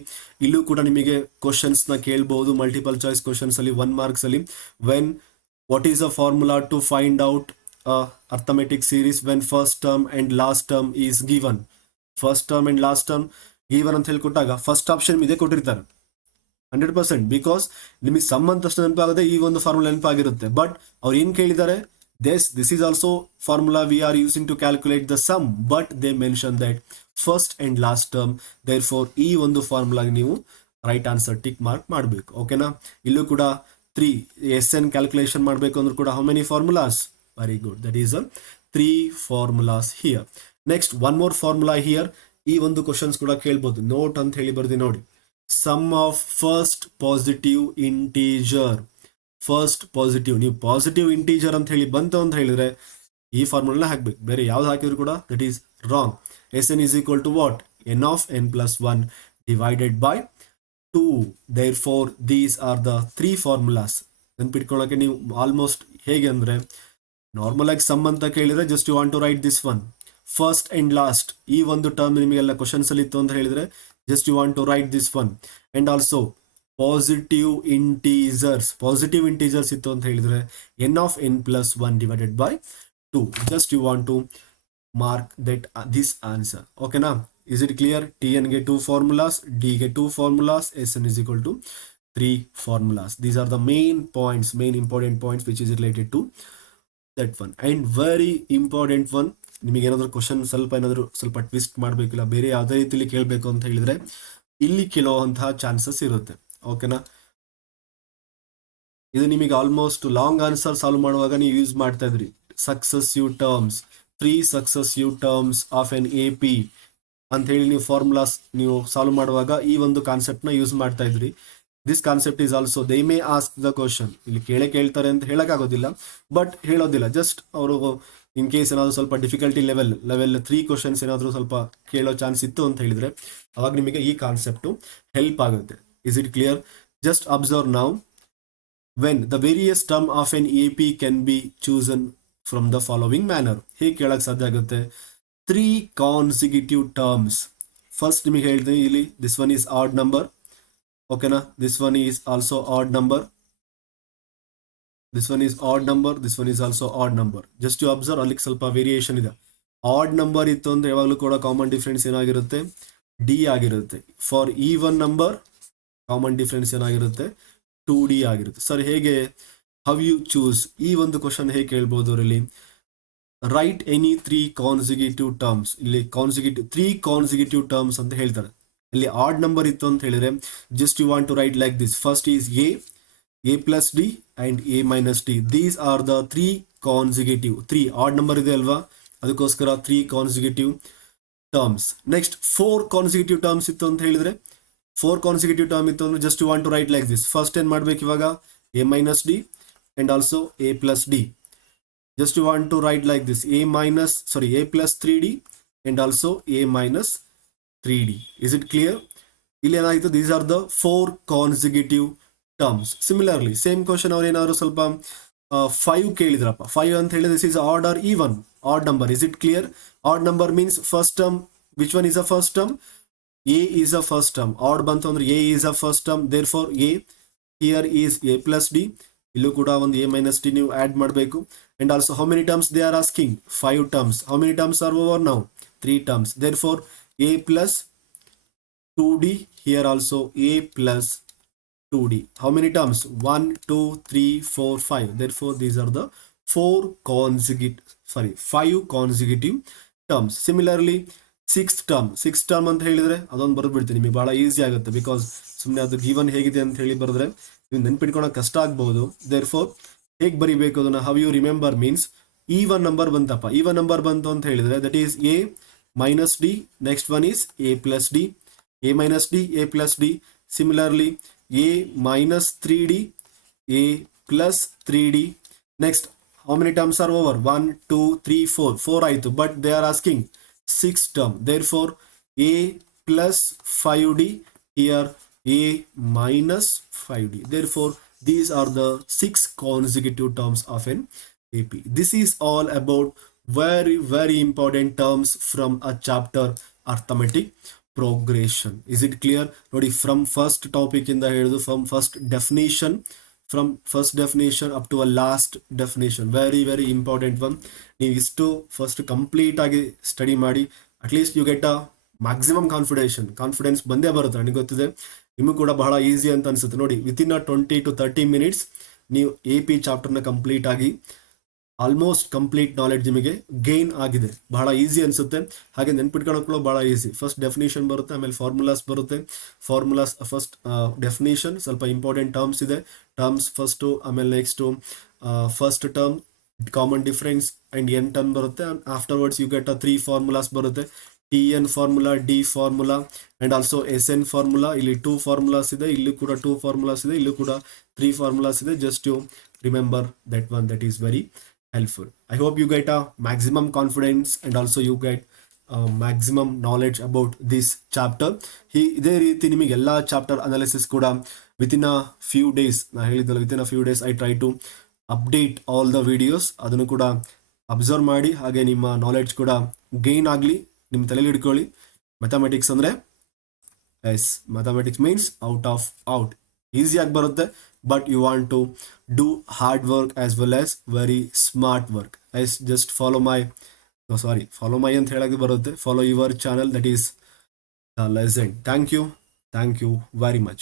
ಇಲ್ಲೂ ಕೂಡ ನಿಮಗೆ ಕ್ವಶನ್ಸ್ನ ಕೇಳ್ಬಹುದು ಮಲ್ಟಿಪಲ್ ಚಾಯ್ಸ್ ಕ್ವಶನ್ಸ್ ಅಲ್ಲಿ 1 ಮಾರ್ಕ್ಸ್ ಅಲ್ಲಿ. When what is a formula to find out arithmetic series when first term and last term is given? First term and last term given ಅಂತ ಹೇಳ್ಕೊಟ್ಟಾಗ ಫಸ್ಟ್ ಆಪ್ಷನ್ ಇದೇ ಕೊಟ್ಟಿರ್ತಾರೆ 100%. ಬಿಕಾಸ್ ನಿಮಗೆ some ಅಂತಷ್ಟು ನೆನಪಾಗದೆ ಈ ಒಂದು formula ನೆನಪಾಗಿರುತ್ತೆ. But ಅವ್ರು ಏನ್ ಕೇಳಿದ್ದಾರೆ? This is also formula we are using to calculate the sum, but they mention that first and last term. Therefore ಈ ಒಂದು ಫಾರ್ಮುಲಾ ನೀವು ರೈಟ್ ಆನ್ಸರ್ ಟಿಕ್ ಮಾರ್ಕ್ ಮಾಡಬೇಕು. ಓಕೆನಾ? ಇಲ್ಲೂ ಕೂಡ 3 ಎಸ್ ಎನ್ ಕ್ಯಾಲ್ಕುಲೇಷನ್ ಮಾಡಬೇಕು ಅಂದ್ರೂ ಕೂಡ how many formulas? Very good, that is 3 formulas here. Next one more formula here. ಈ ಒಂದು ಕ್ವಶನ್ಸ್ ಕೂಡ ಕೇಳ್ಬೋದು. ನೋಟ್ ಅಂತ ಹೇಳಿ ಬರ್ದಿ ನೋಡಿ. Sum of first positive integer. First positive, ನೀವು ಪಾಸಿಟಿವ್ ಇಂಟೀಜರ್ ಅಂತ ಹೇಳಿ ಬಂತು ಅಂತ ಹೇಳಿದ್ರೆ ಈ ಫಾರ್ಮುಲಾ ಹಾಕ್ಬೇಕು. ಬೇರೆ ಯಾವ್ದು ಹಾಕಿದ್ರು ಕೂಡ that is wrong. S N is equal to what? N of N plus 1 divided by 2. Therefore these are the 3 formulas. ನೆನ್ಪಿಟ್ಕೊಳ್ಳೋಕೆ ನೀವು ಆಲ್ಮೋಸ್ಟ್ ಹೇಗೆ ಅಂದ್ರೆ, ನಾರ್ಮಲ್ ಆಗಿ ಸಮ್ ಅಂತ ಕೇಳಿದ್ರೆ just you want to write this one. First and last ಈ ಒಂದು term ನಿಮಗೆಲ್ಲ ಕ್ವಶನ್ಸ್ ಅಲ್ಲಿ ಇತ್ತು ಅಂತ ಹೇಳಿದ್ರೆ just you want to write this one. And also positive integers ಇತ್ತು ಅಂತ ಹೇಳಿದ್ರೆ N of N plus 1 divided by 2. Just you want to mark that this answer. ಓಕೆನಾ? Is it clear? T N ಗೆ 2 formulas, D ಗೆ 2 formulas, S N is equal to 3 formulas. These are the main important points which is related to that one. And very important one, ನಿಮಗೆ ಏನಾದರೂ question ಸ್ವಲ್ಪ twist ಮಾಡಬೇಕಿಲ್ಲ, ಬೇರೆ ಯಾವುದೇ ರೀತಿಯಲ್ಲಿ ಕೇಳಬೇಕು ಅಂತ ಹೇಳಿದ್ರೆ ಇಲ್ಲಿ ಕೇಳುವಂತಹ ಚಾನ್ಸಸ್ ಇರುತ್ತೆ. ಓಕೆನಾ? ಇದು ನಿಮಗೆ ಆಲ್ಮೋಸ್ಟ್ ಲಾಂಗ್ ಆನ್ಸರ್ ಸಾಲ್ವ್ ಮಾಡುವಾಗ ನೀವು ಯೂಸ್ ಮಾಡ್ತಾ ಇದ್ರಿ. Successive terms, 3 successive terms of an A P ಅಂತ ಹೇಳಿ ನೀವು ಫಾರ್ಮುಲಾಸ್ ನೀವು ಸಾಲ್ವ್ ಮಾಡುವಾಗ ಈ ಒಂದು ಕಾನ್ಸೆಪ್ಟ್ ನ ಯೂಸ್ ಮಾಡ್ತಾ ಇದ್ರಿ. This concept is also they may ask the question. ಇಲ್ಲಿ ಕೇಳ್ತಾರೆ ಅಂತ ಹೇಳಕ್ಕಾಗೋದಿಲ್ಲ, ಬಟ್ ಹೇಳೋದಿಲ್ಲ. ಜಸ್ಟ್ ಅವರು ಇನ್ ಕೇಸ್ ಏನಾದ್ರು ಸ್ವಲ್ಪ ಡಿಫಿಕಲ್ಟಿ ಲೆವೆಲ್ 3 ಕ್ವಶನ್ಸ್ ಏನಾದ್ರು ಸ್ವಲ್ಪ ಕೇಳೋ ಚಾನ್ಸ್ ಇತ್ತು ಅಂತ ಹೇಳಿದ್ರೆ ಅವಾಗ ನಿಮಗೆ ಈ ಕಾನ್ಸೆಪ್ಟು ಹೆಲ್ಪ್ ಆಗುತ್ತೆ. Is it clear? Just observe now. When the various term of an A P can be chosen from the following manner. ಹೇಗೆ ಕೇಳಕ್ ಸಾಧ್ಯ ಆಗುತ್ತೆ? 3 ಕಾನ್ಸಿಕ್ಯೂಟಿವ್ ಟರ್ಮ್ಸ್. ಫಸ್ಟ್ ನಿಮಗೆ ಹೇಳ್ತೀನಿ ಇಲ್ಲಿ this one is odd number. ಓಕೆನಾ? This one is also odd number. This one is odd number, this one is also odd number. Just to observe, ಅಲ್ಲಿ ಸ್ವಲ್ಪ ವೇರಿಯೇಷನ್ ಇದೆ. ಆಡ್ ನಂಬರ್ ಇತ್ತು ಅಂದ್ರೆ ಯಾವಾಗಲೂ ಕೂಡ ಕಾಮನ್ ಡಿಫರೆನ್ಸ್ ಏನಾಗಿರುತ್ತೆ? ಡಿ ಆಗಿರುತ್ತೆ. For even number common difference ಏನಾಗಿರುತ್ತೆ? 2D ಆಗಿರುತ್ತೆ. ಸರ್ ಹೇಗೆ? How you choose? ಈ ಒಂದು ಕ್ವಶನ್ ಹೇಗೆ ಕೇಳ್ಬೋದು ಅವರಲ್ಲಿ? Right any 3 consecutive terms. ಇಲ್ಲಿ 3 ಕಾನ್ಸಿಕ್ಯೂಟಿವ್ ಟರ್ಮ್ಸ್ ಅಂತ ಹೇಳ್ತಾರೆ. ಇಲ್ಲಿ ಆಡ್ ನಂಬರ್ ಇತ್ತು ಅಂತ ಹೇಳಿದ್ರೆ just you want to write like this. First is A plus D and a minus d. These are the three consecutive, three odd number ಇದೆ ಅಲ್ವಾ, ಅದಕ್ಕೋಸ್ಕರ 3 consecutive terms. Next 4 consecutive terms ಇತ್ತು ಅಂತ ಹೇಳಿದ್ರೆ, 4 consecutive term ಇತ್ತು ಅಂದ್ರೆ just you want to write like this. First ಏನ್ ಮಾಡ್ಬೇಕು ಇವಾಗ, a minus d and also a plus d. Just you want to write like this, a plus 3d and also a minus 3d. Is it clear? ಇಲ್ಲಿ ಏನಾಯಿತು, these are the 4 consecutive terms. Similarly same question ಅವ್ರು ಏನಾದ್ರು ಸ್ವಲ್ಪ 5 ಕೇಳಿದ್ರಪ್ಪ, 5 ಅಂತ ಹೇಳಿದ್ರೆ this is odd or even, odd number. Is it clear? Odd number means first term, which one is the first term? A is a first term. Odd ಬಂತು ಅಂದ್ರೆ a is a first term, therefore a here is a plus d. ಇಲ್ಲೂ ಕೂಡ ಒಂದು a minus d ನೀವು add ಮಾಡಬೇಕು. And also how many terms they are asking? 5 terms. How many terms are over now? 3 terms. Therefore a plus 2d, here also a plus 2d. How many terms? 1 2 3 4 5. Therefore these are the 5 consecutive terms. Similarly sixth term ಅಂತ ಹೇಳಿದ್ರೆ ಅದೊಂದು ಬರೆದ್ಬಿಡ್ತೀನಿ, ನಿಮಗೆ ಬಹಳ easy ಆಗುತ್ತೆ. Because ಸುಮ್ಮನೆ ಅದು given ಹೇಗಿದೆ ಅಂತ ಹೇಳಿ ಬರೆದ್ರೆ ನೀವು ನೆನ್ಪಿಟ್ಕೊಳಕ್ ಕಷ್ಟ ಆಗ್ಬಹುದು. ದೇರ್ಫೋರ್ ಹೇಗೆ ಬರಿಬೇಕು ಅದನ್ನ, how you remember means, even number ಬಂತಪ್ಪ, ಈವನ್ ನಂಬರ್ ಬಂತು ಅಂತ ಹೇಳಿದ್ರೆ that is a minus d, next one is a plus d, a minus d, a plus d. Similarly a minus 3d, a plus 3d. Next how many terms are over? 1 2 3 4 ಆಯಿತು. But they are asking 6 term, therefore a plus 5d, here a minus 5d. Therefore these are the 6 consecutive terms of an AP. This is all about very important terms from a chapter arithmetic progression. Is it clear? ನೋಡಿ, from first topic ಇಂದ ಹಿಡಿದು from first definition up to a last definition, very important one. ನೀವು ಇಷ್ಟು first complete ಆಗಿ study ಮಾಡಿ, at least you get a maximum confidence ಬಂದೇ ಬರುತ್ತೆ. ನನಗೆ ಗೊತ್ತಿದೆ ನಿಮಗೂ ಕೂಡ ಬಹಳ ಈಸಿ ಅಂತ ಅನ್ಸುತ್ತೆ. ನೋಡಿ, ವಿತಿನ್ 20 to 30 minutes ನೀವು AP ಚಾಪ್ಟರ್ನ ಕಂಪ್ಲೀಟ್ ಆಗಿ ಆಲ್ಮೋಸ್ಟ್ ಕಂಪ್ಲೀಟ್ ನಾಲೆಡ್ಜ್ ನಿಮಗೆ ಗೇನ್ ಆಗಿದೆ. ಬಹಳ ಈಸಿ ಅನ್ಸುತ್ತೆ, ಹಾಗೆ ನೆನ್ಪಿಟ್ಕೊಳ್ಳೋಕ್ಕೂ ಬಹಳ ಈಸಿ. ಫಸ್ಟ್ ಡೆಫಿನೇಷನ್ ಬರುತ್ತೆ, ಆಮೇಲೆ ಫಾರ್ಮುಲಾಸ್ ಬರುತ್ತೆ. ಫಾರ್ಮುಲಾಸ್ ಫಸ್ಟ್ ಡೆಫಿನೇಷನ್, ಸ್ವಲ್ಪ ಇಂಪಾರ್ಟೆಂಟ್ ಟರ್ಮ್ಸ್ ಇದೆ, ಟರ್ಮ್ಸ್ ಫಸ್ಟು, ಆಮೇಲೆ next first term common difference and N term ಬರುತ್ತೆ. ಆಫ್ಟರ್ವರ್ಡ್ಸ್ ಯು ಗೆಟ್ 3 ಫಾರ್ಮುಲಾಸ್ ಬರುತ್ತೆ, TN formula, D formula and also SN formula. ಇಲ್ಲಿ 2 formulas ಇದೆ, ಇಲ್ಲಿ ಕೂಡ 2 ಫಾರ್ಮುಲಾಸ್ ಇದೆ, ಇಲ್ಲಿ ಕೂಡ 3 ಫಾರ್ಮುಲಾಸ್ ಇದೆ. Just you remember that one, that is very helpful. I hope you get a maximum confidence and also you get maximum knowledge about this chapter. ಇದೇ ರೀತಿ ನಿಮಗೆ ಎಲ್ಲ ಚಾಪ್ಟರ್ ಅನಾಲಿಸಿಸ್ ಕೂಡ ವಿತಿನ್ ಅ ಫ್ಯೂ ಡೇಸ್, ನಾನು ಹೇಳಿದ್ದಲ್ಲ within a few days I try to update all the videos. ಅದನ್ನು ಕೂಡ observe ಮಾಡಿ, ಹಾಗೆ ನಿಮ್ಮ ನಾಲೆಡ್ಜ್ ಕೂಡ ಗೇನ್ ಆಗಲಿ, ನಿಮ್ಮ ತಲೆಯಲ್ಲಿ ಹಿಡ್ಕೊಳ್ಳಿ. ಮ್ಯಾಥಮೆಟಿಕ್ಸ್ ಅಂದರೆ ಮ್ಯಾಥಮೆಟಿಕ್ಸ್ ಮೀನ್ಸ್ ಔಟ್ ಈಸಿಯಾಗಿ ಬರುತ್ತೆ. But you want to do hard work as well as very smart work. Just follow my ಅಂತ ಹೇಳಕ್ಕೆ ಬರುತ್ತೆ, follow your channel, that is the lesson. Thank you very much.